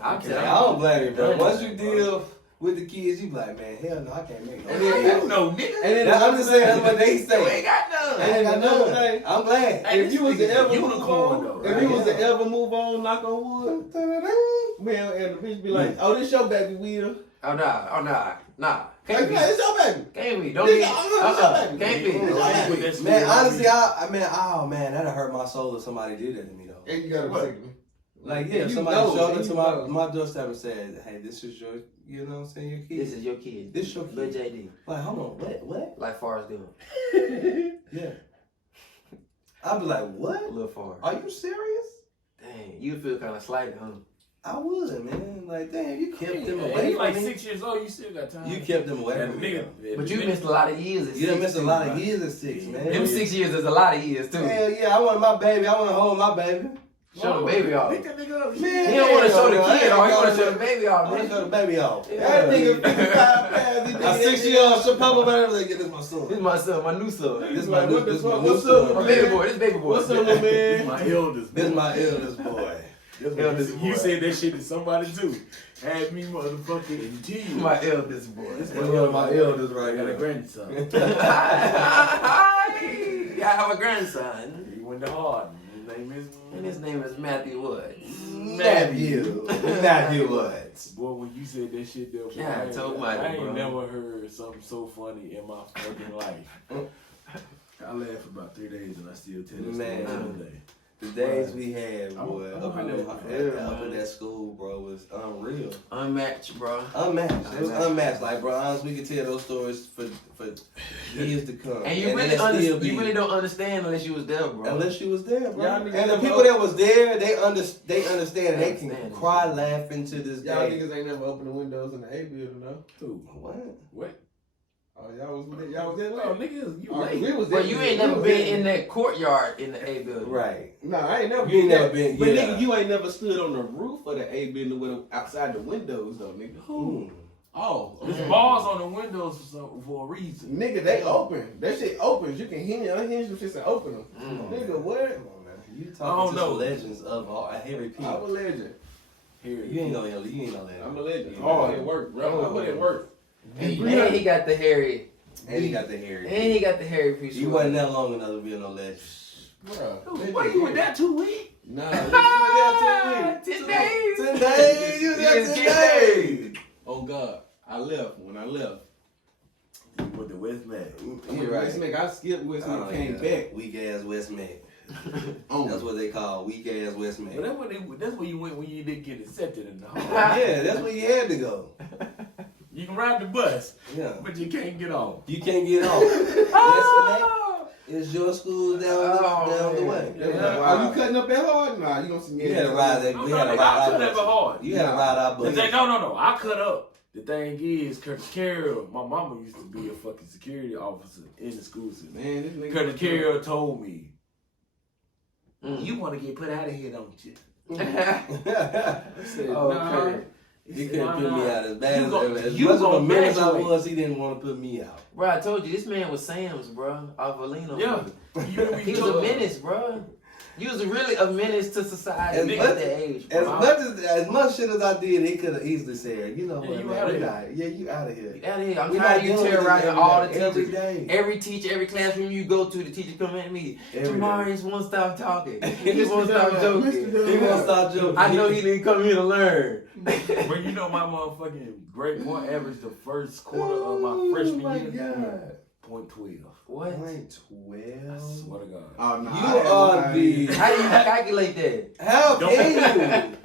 I don't blame you, bro. Once you deal with the kids, you be like, man, hell no, I can't make And then, no, nigga. And then I'm just saying that's what they say. You ain't got none. I ain't got none. I'm glad. If you was to ever move unicorn, on, though, if you was to ever move on, knock on wood, man, and the bitch be like, "Oh, this your baby, Will." Oh nah. Can't be. It's your baby. Can't be. Don't Nigga, be. Can't be. Man, honestly, oh man, that'd hurt my soul if somebody did that to me though. And you gotta say me. Like, yeah, if somebody showed up to my doorstep and said, hey, this is your, you know what I'm saying, your kid. This is your kid. This your kid. Lil JD. Like, hold on, what? Like Forrest Gump. Yeah. I'd be like, what? Lil Forrest. Are you serious? Dang, you feel kind of slighted, huh? I would, man. Like, damn, you kept them Hey, away you from like me. 6 years old, you still got time. You kept them away from me. Nigga, But you missed a lot of years at 6. You done missed a lot of years at 6, man. Them 6 years is a lot of years, too. Hell yeah, I want my baby. I want to hold my baby. Show the baby off. Pick that nigga up. Man, He don't want to show the I kid ain't off. He gonna want to show the baby off, I want to man. show the baby off. That nigga 55 pounds. A 6-year-old should probably better than get this my son. This is my son, my new son. This is my new What's son. up, My baby boy, this baby boy. What's up, my man? My eldest. This is my eldest boy. You said that shit to somebody too. Had me motherfucking in tears. My eldest boy. This One of my eldest I right got a here. grandson. I have a grandson. He went to Harden. And his name is Matthew Woods. Matthew Woods. Boy, when you said that shit there, Yeah, I told my I bro. ain't never heard something so funny in my fucking life. I laughed for about 3 days and I still tell this Man. story to this day. The days we had, boy, I'm up in that school, bro, was unreal. Unmatched, bro. Unmatched. It was unmatched. Like, bro, honestly, we could tell those stories for years to come. And you really don't understand unless you was there, bro. Unless you was there, bro. Y'all And niggas the people that was there, they understand. They can cry laughing to this Y'all day. niggas ain't never opened the windows in the A building, though. Who? What? Oh, y'all was there? Oh, niggas, you Oh, late. we was there. But you ain't never been in that courtyard in the A building. Right. No, I ain't never You ain't been never there. been, But yeah. nigga, you ain't never stood on the roof of the A building with outside the windows, though, nigga. Who? Oh, There's bars on the windows for a reason. nigga, they open. That shit opens. You can unhinge them shits and open them. Nigga, what? Come on, man. You I talking don't to know. some legends of Harry P. I'm a legend. Here, You ain't no legend. You ain't no legend. I'm a legend. You Oh, ain't it worked, bro. I put it work. And he got the hairy. And he got the Harry. And he got the hairy piece. You wasn't that long enough to be no legend. Bruh. why you with that 2 weeks? Nah, 10 days. 10 days. You got 10 days. oh God, I left. When I left, With the West Man. You're right. West Mac, I skipped West Mac, came back. Weak ass West Mac. On. That's what they call weak ass West Mac. But that's where you went when you didn't get accepted in the hall. Yeah, that's where you had to go. You can ride the bus, Yeah. but you can't get on. You can't get on. West Mac is your school down the way. Yeah. Are you cutting up that hard? Nah, you gonna see me. You had to ride that. We had to ride our cut that bus. hard. You had to ride our bus. No. I cut up. The thing is, Curtis Carroll, my mama used to be a fucking security officer in the school system. Man, this nigga. Curtis Carroll told me, you want to get put out of here, don't you? I said, Oh, nah. Curtis. He couldn't put me out as bad as much you of a gonna menace I graduate. was. He didn't want to put me out. Bro, I told you, this man was Sam's, bro. Off Alino. Yeah. He was a menace, bro. You was really a menace to society As at that age, As bro. much shit as I did, he could have easily said, you know Yeah, what, you man, outta we here. not. Yeah, you out of here. Get out of here. I'm We tired not of you dealing with terrorizing this all the every teachers. day. Every teacher, every classroom you go to, the teacher come at me. Every Tomorrow won't stop talking. He won't stop joking. He won't stop joking. I know he didn't come here to learn. But you know my motherfucking grade point average the first quarter of my freshman year? .12. What? I swear to God. Oh no. You are the. How do you calculate that? How can you?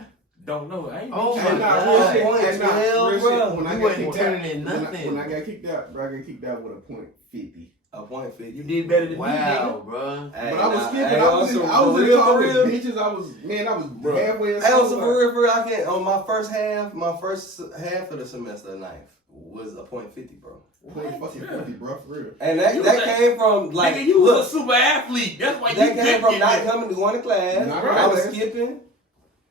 Don't know. I ain't Oh been my Hey, nah, God. real shit. Hey, nah, real shit. When I You got wasn't kicked turning out, in nothing. when I got kicked out, bro, I got kicked out with a .50. A point 50. You did better than Wow, me, nigga. bro. Hey, But I was nah, skipping. hey, I was in the car with real. bitches. I was Bro. halfway in Hey, on school. some for real, I can't. On my first half of the semester, ninth was a point 50, bro. Played fucking 50, bro, for real. And that came from like nigga, you look, was a super athlete. That's why that you came from get not that. coming to going to class. Not I was class. skipping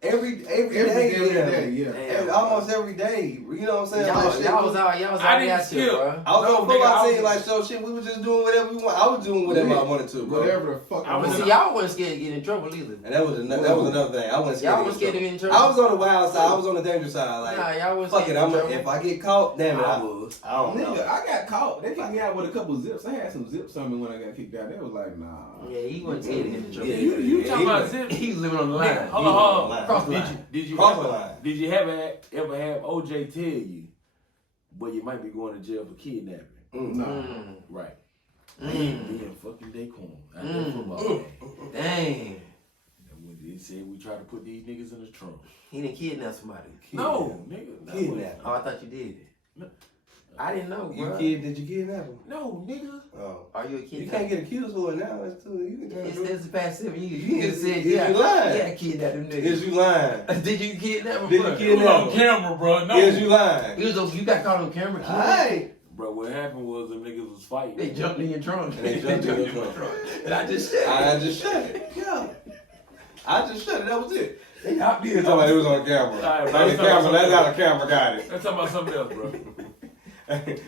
every day. Every day, yeah. And almost every day. You know what I'm saying? Y'all Like, shit, was out I there, didn't skip. bro. I was No, on nigga, football I team, was- like, so shit, we was just doing whatever we want. I was doing whatever I wanted to, bro. Whatever the fuck I was See, y'all wasn't scared to get in trouble either. And that was another thing. I wasn't scared. Y'all to was get scared to in get in trouble. trouble. I was on the wild side. I was on the dangerous side. Like, Nah, y'all wasn't fuck scared it. to get in trouble. If I get caught, damn it, I I was. I don't know. Nigga, I got caught. They kicked me out with a couple zips. I had some zips on me when I got kicked out. They was like, nah. Yeah, he wasn't scared to get in trouble. Yeah, You talking yeah, about zip? He was living on the line. Nigga, hold on. Cross the line. Did you Cross the ever, line. did you ever have OJ tell you, but you might be going to jail for kidnapping? Nah. Mm. Right. Mm. Being fucking Daquan at that football game. Dang. And when they said we try to put these niggas in the trunk. He didn't kidnap somebody. No, nigga. that Kidnap. Oh, I thought you did. I didn't know, bro. Did you kidnap him? No, nigga. Oh. Are you a kid? You can't get accused for it now. That's too. You Yeah, can. it's the past 7 years. You could have said, Is yeah, you lying? yeah, kidnap them niggas. Is you lying? Did you kidnap him, Did bro? you kidnap It was on him? camera, bro. No. Is you lying? You got caught on camera, kid. Alright. Bro, what happened was them niggas was fighting. They jumped in your trunk. And they jumped in your trunk. And I just said, I just shut it. Yeah. I just shut it. That was it. they out there. Somebody was on camera. Alright, Like the bro, camera, that's how the camera got it. Let's talk about something else, bro.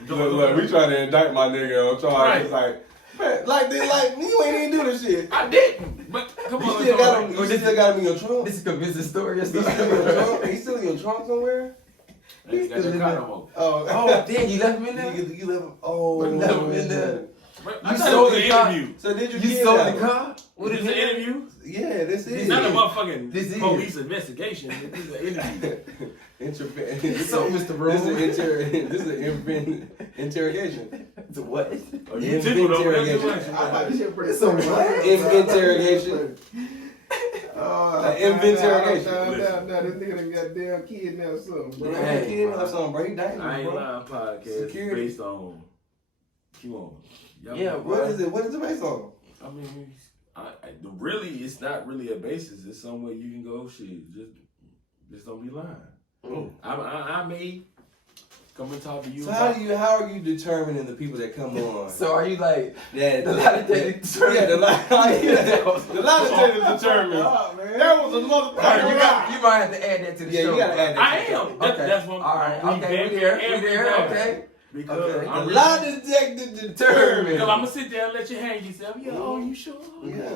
Look, we trying to indict my nigga on charge. Right. It's like, man, like you ain't even do this shit. I didn't. But come You on, still got him. let's You still got him in your trunk. This is a convincing story. He's still in your trunk. He's still in your trunk somewhere. I ain't got that car no more. Oh, Oh, damn, you left him in there? you left him. Oh, You left him in there. But You I thought sold it was the an car. interview. So did you? You kidnap sold the him? car? What is an interview? Yeah, this is. It's not a motherfucking This is- police investigation. This is an interview. So, Mr. Broome. This is an interrogation. It's a what? Oh, you tickled over there too much. I thought this shit pretty It's a funny. what? Interrogation. Interrogation. Now this nigga done got damn kidnapped something, bro. Bro, Hey, kid bro. or something, bro. He dangerous, I ain't bro. lying podcast Security. based on. Come on. Y'all Yeah, know- bro. What is it? What is it based on? I mean, really, it's not really a basis. It's somewhere you can go. Shit, just don't be lying. Mm. I may come and talk to you. So about, how are you determining the people that come on? So are you like, That the lie detector determined? Yeah, the lie detector determined. Oh, man. That was a All right, motherfucker. you might have to add that to the Yeah, show. you gotta bro. add that. I am. That's what. All right, we okay, back we there, every we there, time. okay. Because Okay. The I'm really, lie detector determined. because I'm gonna sit there and let you hang yourself. Yeah, oh, you sure? Yeah.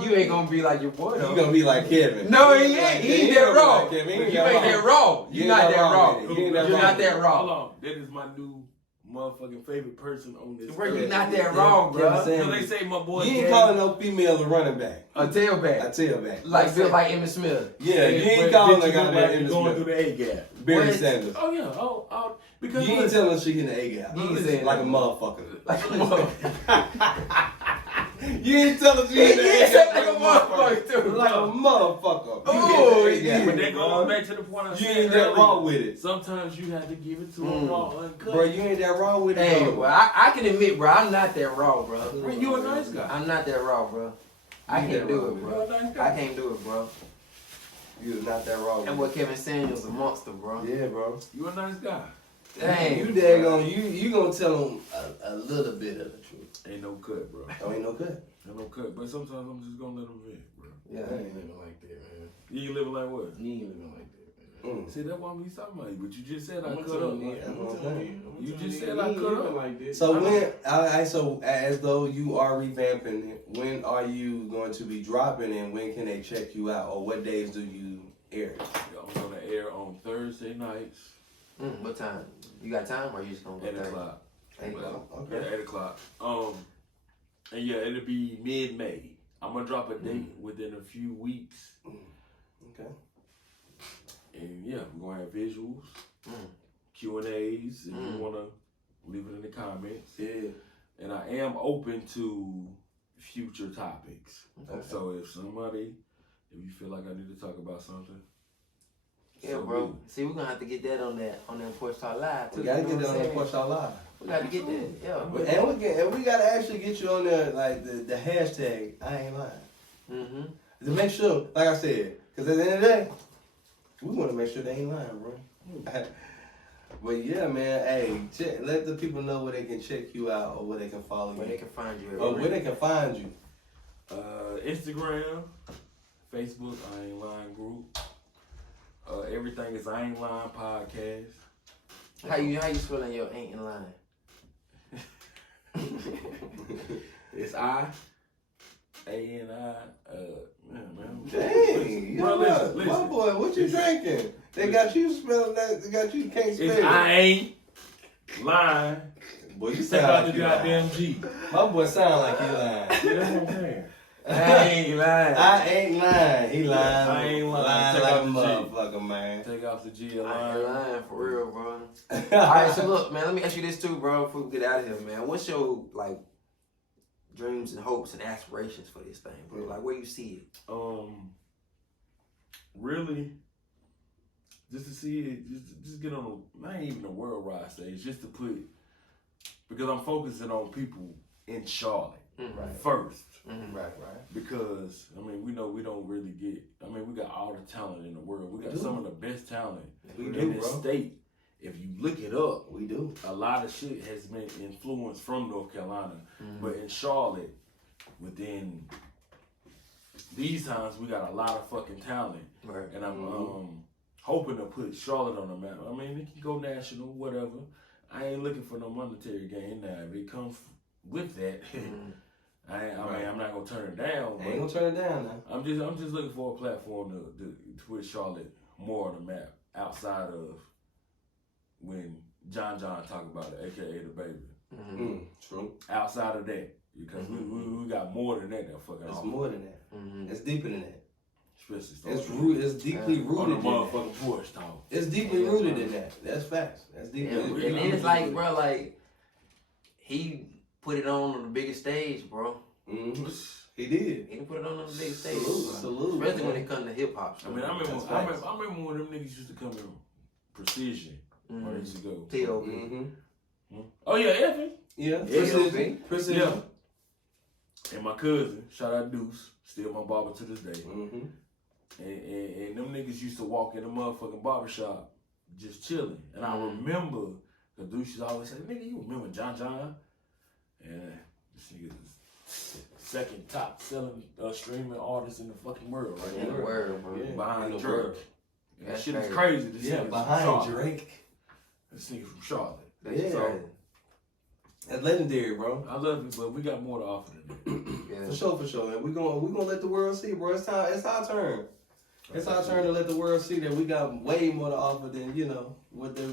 You ain't gonna be like your boy though. You gonna be like Kevin. No, he ain't. He ain't that raw. Like Kevin. He You ain't ain't that raw. You You're ain't not that that raw raw. with it. You ain't that You're raw not with that Hold raw. on, that is my new motherfucking favorite person on this. Bro, you earth. not that raw, Kevin bro. Samuels. Because they say my boy. You ain't Gary- calling no female a running back. A tailback. I tell you that. Like built like Emmitt Smith. Yeah, you But ain't calling bitch, a you guy look that like you going through the A gap. Barry What? Sanders. Oh yeah, because You ain't listen, telling she hitting the A gap. You ain't saying Like a that. motherfucker. Like a motherfucker. You ain't telling she hitting the He A said gap. like a motherfucker too. Like a motherfucker. Oh, You he hitting the A did. but gap, that bro. goes back to the point I You said ain't that earlier. raw with it. Sometimes you have to give it to them raw uncut. Bro, you ain't that raw with it. Hey, bro. well, I can admit, bro, I'm not that raw, bro. Bro, you a nice guy. I'm not that raw, bro. I You can't that do raw, it, You bro. a nice I guy. can't do it, bro. You not that raw with And it. what Kevin Samuels a monster, bro. Yeah, bro. You a nice guy. Dang. You daggone, you gonna tell them a little bit of the truth. Ain't no cut, bro. Oh, ain't no good. Ain't no cut. But sometimes I'm just gonna let them vent, bro. Yeah. I ain't living like that, man. You ain't living like what? You ain't living like that, man. See, that's why we talking about you. But you just said I I'm cut telling up. you, Like, I'm That's telling you. You I'm just telling said I you, he cut ain't up. living like this. So so as though you are revamping it, when are you going to be dropping and when can they check you out? Or what days do you air it? I'm gonna air on Thursday nights What time? You got time or you just gonna go 8 Thursday? o'clock. 8 o'clock. Yeah, Okay. 8 o'clock. And yeah, it'll be mid-May. I'm gonna drop a date within a few weeks. Okay. And yeah, we're gonna have visuals, Q&As, if you wanna leave it in the comments. Yeah. And I am open to future topics. Okay. So if you feel like I need to talk about something, Yeah, so bro. be it. See, we're gonna have to get that on that Porch Talk Live too. We gotta you know get that what on I'm the saying? Porch Out Live. We gotta get that. Yeah. And we gotta actually get you on there, like the hashtag I ain't lying. Mm-hmm. To make sure, like I said, because at the end of the day, we want to make sure they ain't lying, bro. But yeah, man, hey, let the people know where they can check you out or where they can follow you. Where they can find you. Or where they can find you. Instagram, Facebook, I Ain't Lying Group. Everything is I Ain't Lying Podcast. How you spelling your ain't in line? It's I. A-N-I, man. Dang, Bro, listen. my boy, what you drinking? They got you spelling that. They got you can't spell. It's I ain't lying. Boy, you Take sound out like the you goddamn lying. G. My boy sound like he lying. Yeah, that's what I'm saying. I ain't lying. I ain't lying. He lying. I ain't lying. Lying Take like a out the G. motherfucker, man. Take off the G of I ain't lying. lying for real, bro. Alright, so look, man, let me ask you this too, bro, before we get out of here, man. What's your like dreams and hopes and aspirations for this thing, bro? Like where you see it? Really, just to see it, just get on the, not even a worldwide stage, just to put, because I'm focusing on people in Charlotte Mm-hmm. first. Mm-hmm. Right. Because, I mean, we know we don't really get, I mean, we got all the talent in the world. We got do. some of the best talent We in do, this bro. state. If you look it up, We do. a lot of shit has been influenced from North Carolina. Mm-hmm. But in Charlotte, within these times, we got a lot of fucking talent. Right. And I'm hoping to put Charlotte on the map. I mean, it can go national, whatever. I ain't looking for no monetary gain now. If it comes with that, I mean, I'm not gonna turn it down. Ain't gonna turn it down now. I'm just looking for a platform to put Charlotte more on the map outside of when John talk about it, aka the baby. Mm-hmm. True. Outside of that, because we got more than that. Fucking It's off. more than that. Mm-hmm. It's deeper than that. Especially It's deeply on rooted the in that. motherfucking porch talk. It's deeply rooted in that. That's facts. That's deeply Yeah, rooted. and it's like, bro, like he put it on the biggest stage, bro. Mm-hmm. He did. He put it on the biggest stage, Salute, bro. salute, Especially man. when it comes to hip hop. I mean, I remember when them niggas used to come in Precision. Where they used to go. T.O.B. Mm-hmm. Oh yeah, Effie. Yeah. Precision. Precision. Yeah. And my cousin, shout out Deuce, still my barber to this day. Mm-hmm. And them niggas used to walk in the motherfucking barbershop just chilling. And I remember the Deuce used to always say, nigga, you remember John? And this nigga is second top selling streaming artist in the fucking world right In the now. world, bro. Yeah. Behind In the Drake. world. And that That's shit is crazy. crazy. This Yeah, nigga's from behind Charlotte. Drake. This nigga from Charlotte. Yeah. So, That's legendary, bro. I love you, but we got more to offer than that. yeah. For sure, man. We gonna let the world see, bro. It's our turn. It's our turn to let the world see that we got way more to offer than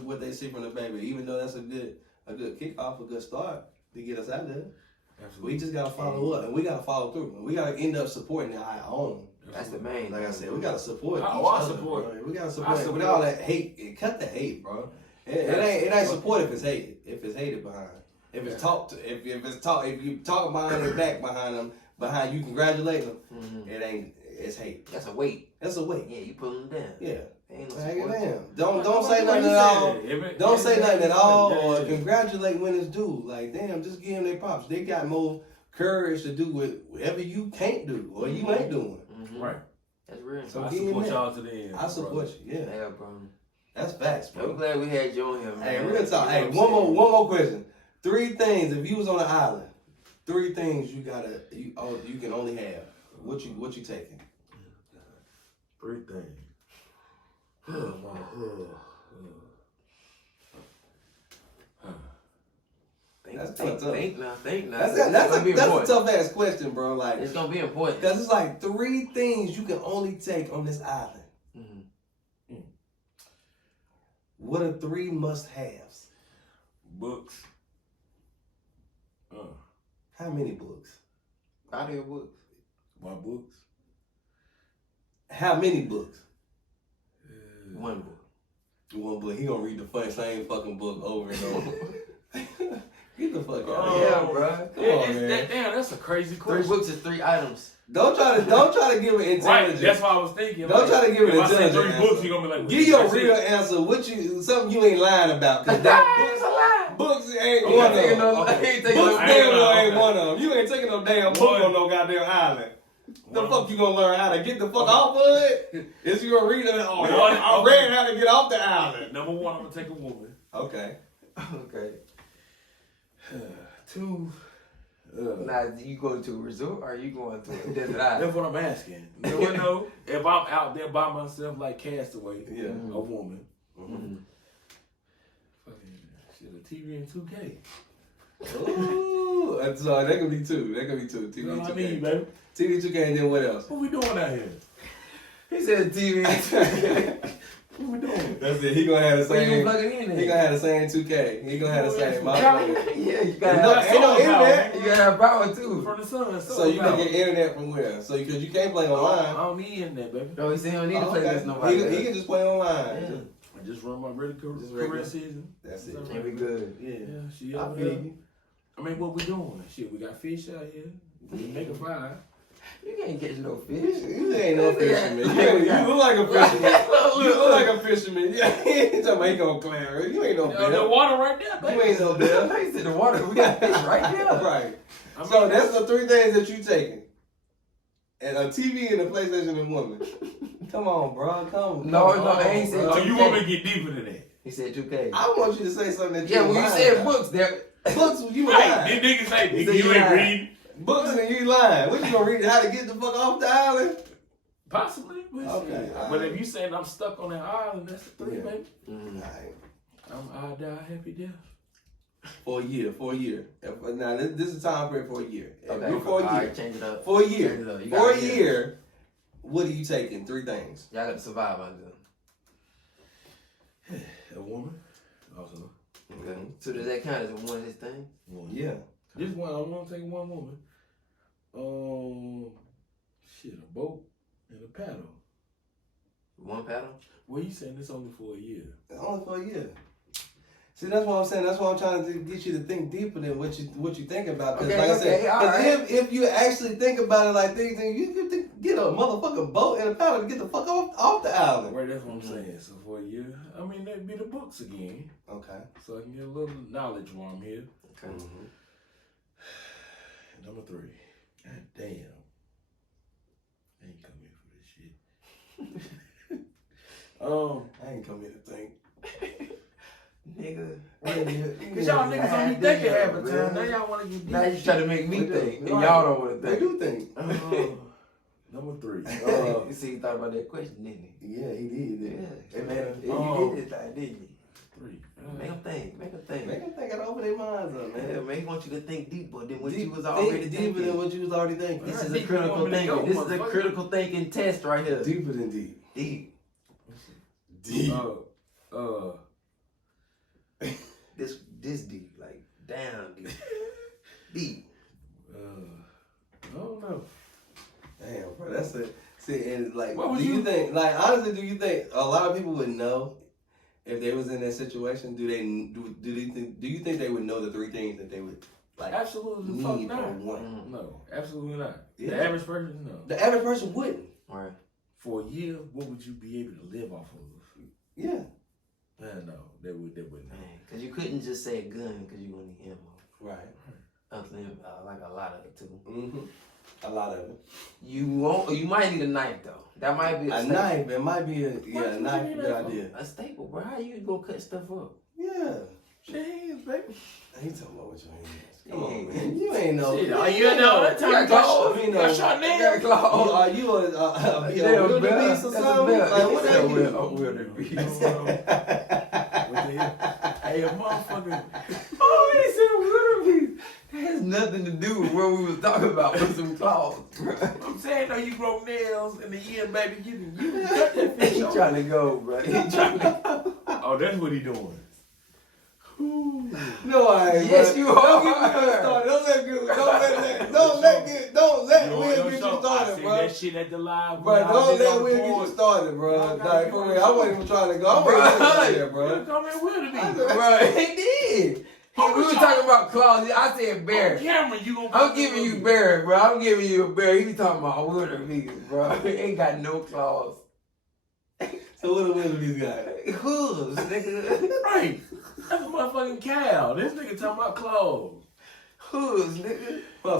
what they see from the baby. Even though that's a good kickoff, a good start to get us out there. Absolutely. We just gotta follow up and we gotta follow through. And we gotta end up supporting our own. That's the main. Like I said, we gotta support. I each other, support. bro. We gotta support I it support. with all that hate. Cut the hate, bro. It ain't support if it's hated. If it's hated behind. If it's talked to, if you talk behind their back behind you congratulate them, it ain't. It's hate. That's a weight. That's a weight. Yeah, you pulling them down. Yeah. Ain't no Hang it support. down. Don't say nothing at all. Don't say nothing at all or congratulate when it's due. Like, damn, just give them their props. They got more courage to do whatever you can't do or you ain't doing. Right. That's real. So I give support them y'all to the end. I support you. Yeah. Yeah, bro. That's facts, I'm bro. glad we had you on here, man. Hey, real talk. You Hey, know one what I'm more question. 3 things. If you was on an island, 3 things you can only have. What you taking? 3 things. Think now. That's a tough ass question, bro. Like, It's gonna be important. because it's like 3 things you can only take on this island. What are 3 must-haves? Books. How many books? Audio books. My books. How many books? One book. One book. He gonna read the same fucking book over and over. Get the fuck out of Yeah, here. Yeah, bro. Come on, man. Damn, that's a crazy 3 question. books is 3 items. Don't try to give it intelligence. Right, that's what I was thinking. Don't try to give it if I say intelligence 3 books, answer. you're gonna be like, Give your that's real it. answer. Something you ain't lying about. Cause that books ain't He one ain't of taking them. no. He ain't taking Books no. damn well ain't Okay. one of them. You ain't taking no damn book on no goddamn island. The fuck you gonna learn how to get the fuck off of it? Is you gonna read it? Oh, I read how to get off the island. Number one, I'm gonna take a woman. Okay. Okay. 2. Now, you going to a resort or are you going to a desert island? That's what I'm asking. No. If I'm out there by myself like Castaway, Yeah. a woman. Mm-hmm. Fucking shit, a TV and 2K. Ooh, so that could be 2. That could be 2. TV You know what I 2K. mean, baby? TV 2K, and then what else? What we doing out here? He said TV. What we doing? That's it. He gonna have the Where you same. plug it in there? He gonna have the same 2K. He gonna have the same. Yeah, you gotta No, have ain't no internet. You gotta have power too. From the sun. So you can get internet from where? So because you can't play I online. don't need internet, baby. No, he said he don't need to Oh, play okay. against nobody. He can just play online. Yeah. I just run my regular Just career regular. season. That's it. And we good. Yeah. Yeah, she I over feel there. you. I mean, what we doing? Shit, we got fish out here. We make a fry. You can't catch no fish. You ain't no fisherman. You look like a fisherman. You look like a fisherman. Yeah, he ain't talking about he gonna clear it. You ain't no The bill. water right there, baby. You ain't no bill. He said the water. We got fish right there. Right. I mean, So that's the 3 things that you taking. And a TV and a PlayStation and a woman. Come on, bro. Come. No, come no, on, I ain't said bro. Oh, you want me to get deeper than that? He said 2K. I want you to say something that Yeah, when you lying said about. books, there. Books, you Right. lying. These niggas say, He nigga, said you you ain't lying. reading. Books and you lying. What you gonna read? How to get the fuck off the island? Possibly. But Okay, shit. alright. But if you saying I'm stuck on that island, that's the 3, Yeah. baby. Alright. I'll die a happy death. For a year. Now this is time period for a year. Okay. For a year. Alright, change it up. For a Change year. it up. You For got a it, yeah. year. What are you taking? 3 things. Y'all got to survive under them. A woman. Also. Okay. So does that count as one of his things? Yeah. Just one. I want to take one woman. Shit, a boat and a paddle. One paddle? Well, you saying this only for a year? Only for a year. See, that's what I'm saying. That's why I'm trying to get you to think deeper than what you think about. Because Okay, like I said, okay, all 'cause right. if you actually think about it like this, then you could get a motherfucking boat and a paddle to get the fuck off the island. Right, that's what I'm saying. So for a year, I mean, that'd be the books again. Okay. So I can get a little knowledge while I'm here. Okay. Number 3. God damn. I ain't come here for this shit. I ain't come here to think. Nigga. Cause y'all niggas don't be thinking half the time. Now y'all want to get deep. Now you try to make me We do. think, and Right. y'all don't want to They think. do think. Number 3. You see, he thought about that question, didn't he? Yeah, he did. Yeah. It made him, You did this thing, didn't you? 3. Make him think. Make him think. make him think it over their minds up, Yeah, man. man, he wants you to think deeper than what Deep- you was think already deeper thinking. than what you was already thinking. This is a Deep critical want me to thinking. go, This is a motherfucker. critical thinking test right here. Deeper than deep. Deep. Deep. This deep, like down deep. Deep. I don't know. Damn, bro, that's it. See, and like, What would do you you- think? Like, honestly, do you think a lot of people would know if they was in that situation? Do you think they would know the 3 things that they would like Absolutely the fuck need or not. want? No, absolutely not. Yeah. The average person, no. The average person wouldn't. Right. For a year, what would you be able to live off of? Yeah. No, they wouldn't. Man, because you couldn't just say a gun because you want the ammo. Right. I think like a lot of it too. Mm-hmm. A lot of it. You might need a knife though. That might be A staple. knife. It might be a What a you knife. need Good that for? idea. A staple, bro. How you gonna cut stuff up? Yeah. Shake hands, baby. I ain't talking about what your hands. Come Yeah. on, man. You ain't know. Shit, you all ain't you know, that You got time claws. You know. got shot You got nails. claws. Are you a wildebeest or something? Like, what are you? A wildebeest. What the hell? Hey, a motherfucker. Oh, he said wildebeest. That has nothing to do with what we was talking about with some claws. I'm saying though, you grow nails in the year, baby. You can cut that fish He off. trying to go, bro. He trying to. Oh, that's what he doing. No, I ain't. Yes, bro. you Don't get me are. started. Don't let Will get you I started, seen bro. that shit at the live. Bro, when I don't did let on Will get you Porch. started, bro. No, Like, for real, I wasn't even trying to go. I Bro. wasn't even there, bro. Come in with me. Bro, he did. We were talking about claws. I said bear. On camera, you gonna. I'm giving you bear, bro. I'm giving you a bear. He talking about wildebeest, bro. He ain't got no claws. So what a wildebeest got? Hooves, nigga. Right. That's a motherfucking cow. This nigga talking about clothes. Hoods, nigga. I'm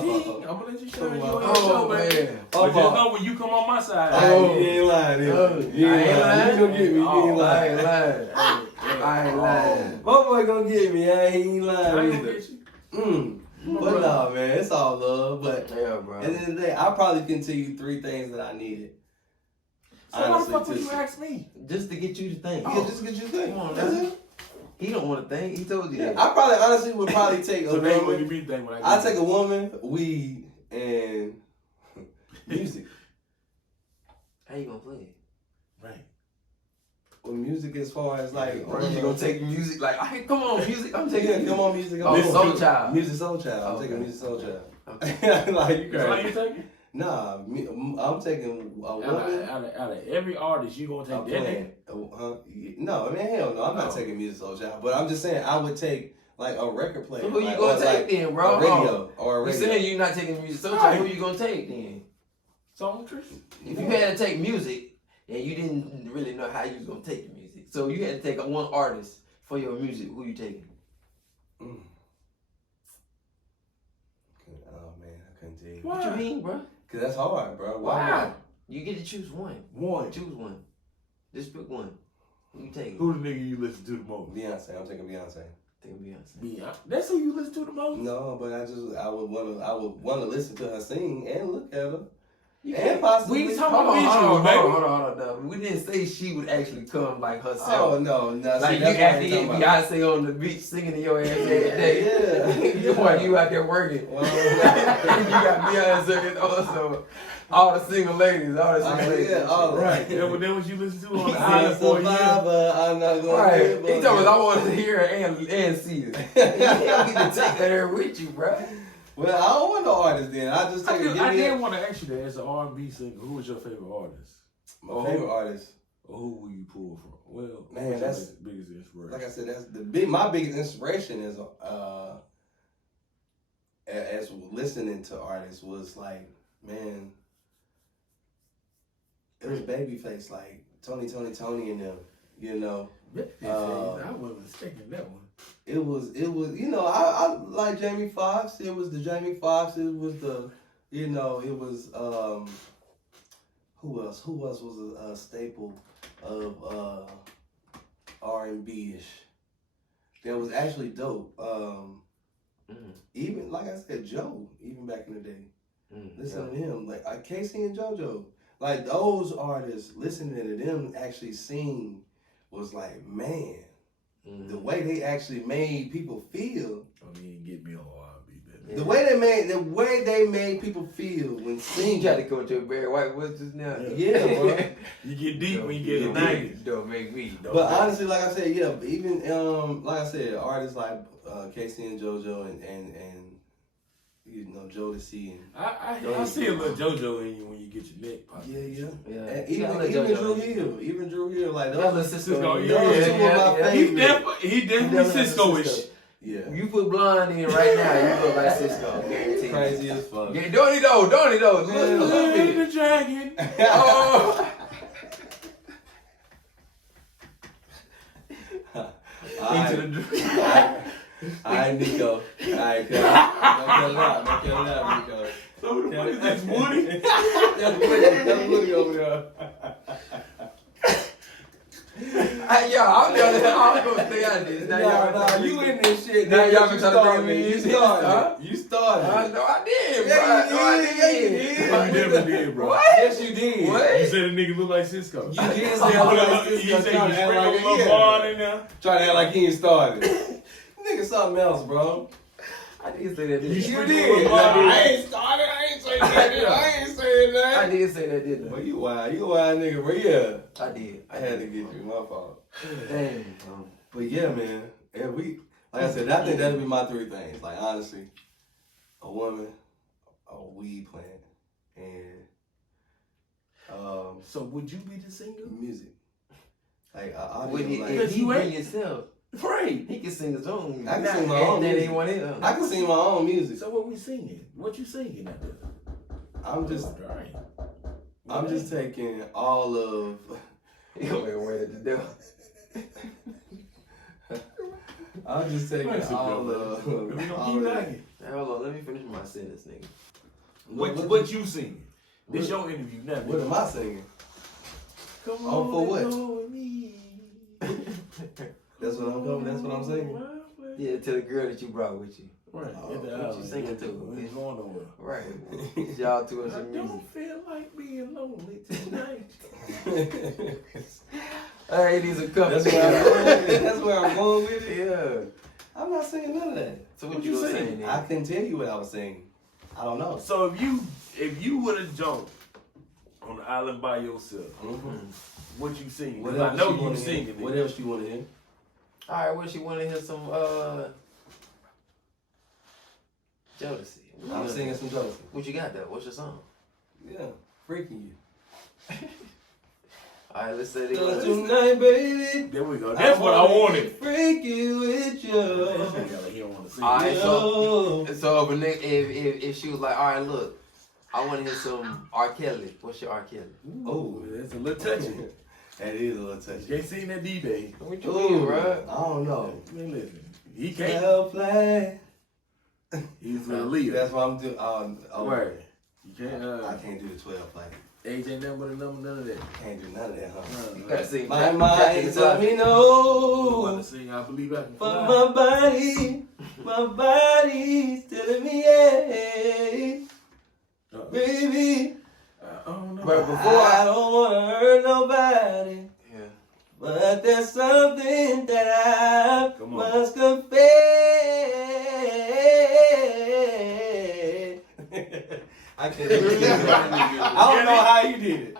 gonna let you shine you on your Oh, show, man. man. But just know when you come on my side. You ain't lying, you ain't lying. You gonna get me, you ain't I lying. ain't lying. I ain't lying. My boy gonna get me, I ain't I lying ain't either. gonna get you. But nah, man, it's all love. But Yeah, bro. at the end of the day, I probably can tell you 3 things that I needed. So why the Honestly, fuck would to- you ask me? Just to get you to think. Yeah, just get you think. Come on, That's man. it. He don't want to think. He told you Yeah, that. I probably honestly would probably take a So they woman. would be thing when I take a woman, weed, and music. How you gonna play it? Right. Well, music as far as like, Bro, you gonna take music like, hey, come on, music. I'm taking yeah, come on, music. Oh, Music. Soul Child. Music Soul Child. I'm Okay. taking Music Soul Child. Okay. Like you That's how crazy. you take it? Nah, I'm taking a woman. Out of every artist, you gonna I'm take that playing. nigga? No, I mean hell no. I'm not No. taking Music Soul Child, but I'm just saying I would take like a record player. So who you like, gonna or, take like, then, bro? A radio or a You radio. saying you're not taking music, so Right. who you gonna take then? Songstress? If you had to take music and you didn't really know how you was gonna take the music, so you had to take one artist for your music, who you taking? Mm. Oh man, I couldn't tell you. Why? What you mean, bro? Cause that's hard, bro. Why? You get to choose one. One. Choose one. Just pick one. Who you taking? Who the nigga you listen to the most? Beyonce. I'm taking Beyonce. Take Beyonce. Beyonce. That's who you listen to the most? No, but I would wanna listen to her sing and look at her. You And can't- possibly. We talking Hold on, visual, hold on, baby. hold on. No. We didn't say she would actually come like herself. Oh no, no. Like see, you that's what after I'm you talking about. Beyonce on the beach singing to your ass every day. Yeah. While you out there working. Well, And you got Beyonce also. All the single ladies, yeah, all Right. right. That was you listen to on He the said, island for a year. survivor, I'm not gonna Right. give He up. told us I wanted to hear her and see her. You don't get to take her there with you, bro. Well, I don't want no artist then. I just take I did want to ask you that as an R&B singer. Who was your favorite artist? my favorite artist. Or who will you pull from? Well, Man, who's your that's- biggest inspiration. Like I said, that's my biggest inspiration is as listening to artists was like, man, it was Babyface, like Tonio and them, you know. I wasn't mistaken that one. It was, you know, I like Jamie Foxx. It was the Jamie Foxx. It was the, you know, it was, who else? Who else was a staple of R&B-ish? That was actually dope. Even, like I said, Joe, even back in the day. Listen to him. Like Casey and JoJo. Like those artists, listening to them actually sing was like, man, the way they actually made people feel. I mean, get me on R&B, baby. The way they made people feel when You singing. try to go to a Barry White Woods just now. Yeah, bro. You get deep when you get in the deep. 90s. Don't make me. But honestly, like I said, yeah, even like I said, artists like Casey and JoJo and you know Jodeci and I see a little JoJo in you when you get your neck popped. yeah. Yeah. And Yeah, even Drew Hill, like Yeah, those Cisco, those yeah, two yeah, of my yeah. favorite. He definitely Cisco-ish. Yeah, You put blonde in right now, you look like Cisco. Guarantee. crazy as fuck. Yeah, don't he though? Little bit. The dragon. Oh. Alright, Nico. Alright, don't kill him out, Nico. So who the fuck is this, Woody? That's Woody over there. I'm gonna stay out of this. Now y'all Nah, you in this shit. Now nigga. y'all can You try to started bring me it. in. You started Huh? it. You started. No, I did, Yeah, bro. you No, I did. Yeah, you did. did. You definitely did, bro. What? Yes, you did. What? You said a nigga look like Cisco. You did say You I like this. said you Trying to act sprinkle a like little yeah. ball in there. Trying to act like he ain't started. Nigga, something else, bro. I did say that, didn't You I? You sprinkle a did. little ball Like, in I there. ain't started. I ain't saying that. I ain't saying that. I did say that, didn't Well, you wild. You a wild nigga, but yeah. I did. I had to get you. My fault. Damn. But yeah, man. And like I said, I think that'll be my 3 things. Like, honestly, a woman, a weed plant, and So would you be the singer? music. Like, audio, When he, like, if he you bring ain't- himself, Right. he can sing his own music. I can sing my own That music. ain't one of them. I can sing my own music. So what we singing? What you singing out there? I'm just taking all of. He gonna make a way to do. I'll just take Listen, all bro, the. we gonna all keep the- knocking. Hey, hold on, let me finish my sentence, nigga. What you singing? This What- your interview now. What am I singing? Come Oh, for what? and go with me. That's what I'm coming. That's what I'm singing. Yeah, to the girl that you brought with you. Right. Oh, At the what you island. singing to? We ain't going nowhere. Right. Y'all to us I some music. don't feel like being lonely tonight. Hey, these are company. That's where I'm going with it. That's where I'm going with it. Yeah. I'm not singing none of that. So what What you you gonna sing? say then? I couldn't tell you what I was singing. I don't know. So if you would have jumped on the island by yourself, what you singing? What 'Cause I else know you you wanna singing hear? it. What else you want to hear? All right, what you want to hear some Jodeci? I'm singing some Jodeci. What you got though? What's your song? Yeah, freaking you. All right, let's say they Just tonight, baby. There we go. That's what I wanted. Freaky with you. He don't want to sing. All right, Yo. so if she was like, all right, look, I want to hear some R. Kelly. What's your R. Kelly? Oh, That's a little touchy. that is a little touchy. You ain't seen that D-Day. What you mean, bro? I don't know. Man, listen. He can't. Well play. He's a leader. That's what I'm doing. Right. You can't. I can't do the 12 play. Age ain't nothing but a number, none of that. Can't do none of that, huh? You gotta sing. My Jack in mind the tell me I want no. to sing I Believe I Can But Fly. my body's telling me yes. Baby, Oh, no. But before I don't wanna hurt nobody. Yeah. But there's something that I Come on. must confess. I can't do it. I don't know how he did it.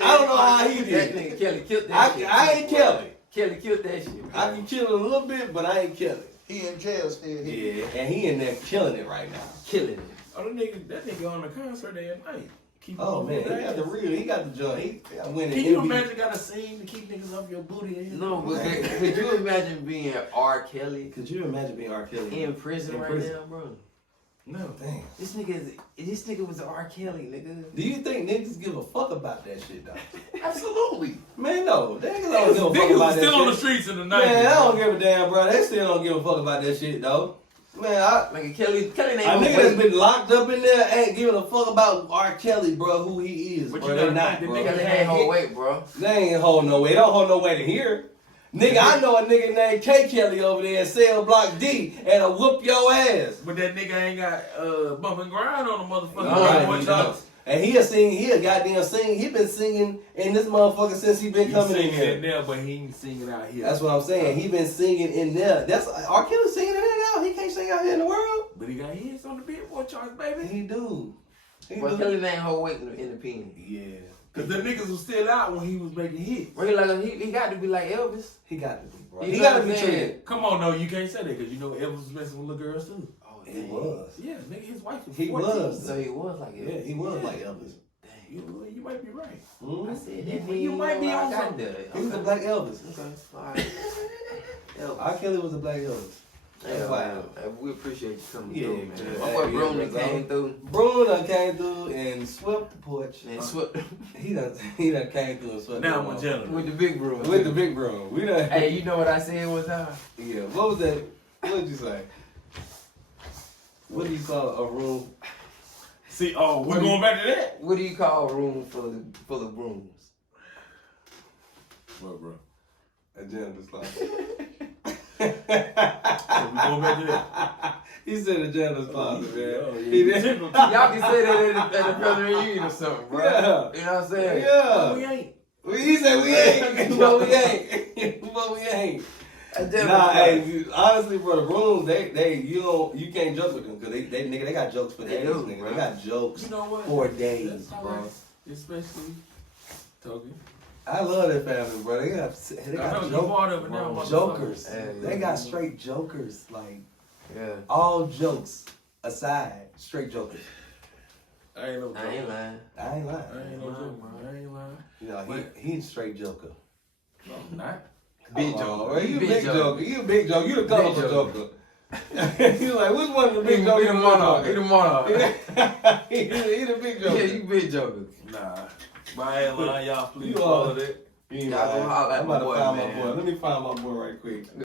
I don't know how he That did it. nigga Kelly killed that shit. I ain't Kelly. Kelly killed that shit. I can kill it a little bit, but I ain't Kelly. He in jail still. Yeah, and he in there killing it right now. Killing it. Oh, that nigga on the concert day at night. Keep Oh on man, he moving got the ass. real. He got the joint. He got winning. Can you MVP. imagine got a scene to keep niggas off your booty? And No, but could you imagine being R. Kelly Could you imagine being R. Kelly in prison right now, bro? No. Damn. This nigga was R. Kelly, nigga. Do you think niggas give a fuck about that shit, though? Absolutely. Man, no. Niggas don't give a fuck Niggas about was that still on the shit. streets in the night. Man, I don't give a damn, bro. They still don't give a fuck about that shit, though. Man, Like Kelly a ain't nigga that's been locked up in there ain't giving a fuck about R. Kelly, bro, who he is, But bro. you They gotta not, think the bro. nigga Kelly ain't hold weight, bro. They ain't hold no weight. They don't hold no weight in here. Nigga, I know a nigga named K. Kelly over there in Cell Block D, and will whoop your ass. But that nigga ain't got bump and grind on the motherfucker. Right, One he time. does. And he a goddamn sing. He been singing in this motherfucker since he been He coming in singing here. in there, but he ain't singing out here. That's what I'm saying. He been singing in there. That's R. Kelly singing in there now. He can't sing out here in the world. But he got hits on the Billboard charts, baby. He do. He But do. Kelly ain't hold weight in the pen. Yeah. Cause the niggas was still out when he was making hits. Bro, he got to be like Elvis. He got to be, bro. You He know got to what be I'm saying? treated. Come on, no, you can't say that because you know Elvis was messing with little girls too. Oh, He was. Yeah, nigga, his wife was He 14. was. So he was like Yeah, Elvis. he was like Elvis. You might be right. Mhm. I said You- that you might be I on got something. that. He was a Okay. black Elvis. Okay, all right. Elvis. R. Kelly was a black Elvis. Yeah, Wow. man. We appreciate you coming Yeah, through, man. man. My Hey, boy yeah, Broome bro. came through Bruno done came through and swept the porch. and swept He done came through and swept Now the I'm a porch. gentleman. with the big broom. With the big broom. We done. Hey, you know what I said one time? Yeah. What was that? What did you say? What do you call a room? See, we're going back to that. What do you call a room full of brooms? What, bro? A janitor's closet. So we going back to that. He said a janitor's closet, man. Oh, yeah. He did. Y'all can say that at the family reunion or something, bro. Yeah. You know what I'm saying? Yeah. We ain't. He said we ain't. But we ain't. But we ain't. Nah, hey, honestly, bro, the rooms, you can't joke with them because they got jokes for They days, do, nigga. bro. They got jokes You know what? for days, That's all bro. right. Especially talking. I love that family, bro. They got I know you part of it now, motherfucker. jokers. Hey, They got straight jokers, like Yeah. all jokes aside, straight jokers. I ain't no I ain't joker. lying. I ain't lying. I ain't no joker. I ain't lying. You know, he's a straight joker. No, I'm not. Big Come on, joker. bro. You a Big big joker. joker. You a big joker. You the colorful joker. You like, which one of the big He jokers? the monarch. He the monarch. He the big joker. Yeah, you big joker. Nah. But I ain't lying, y'all. Please You follow are. that. You ain't Y'all lying. gonna holler at I'm my about to boy, find man. my boy. Let me find my boy right quick.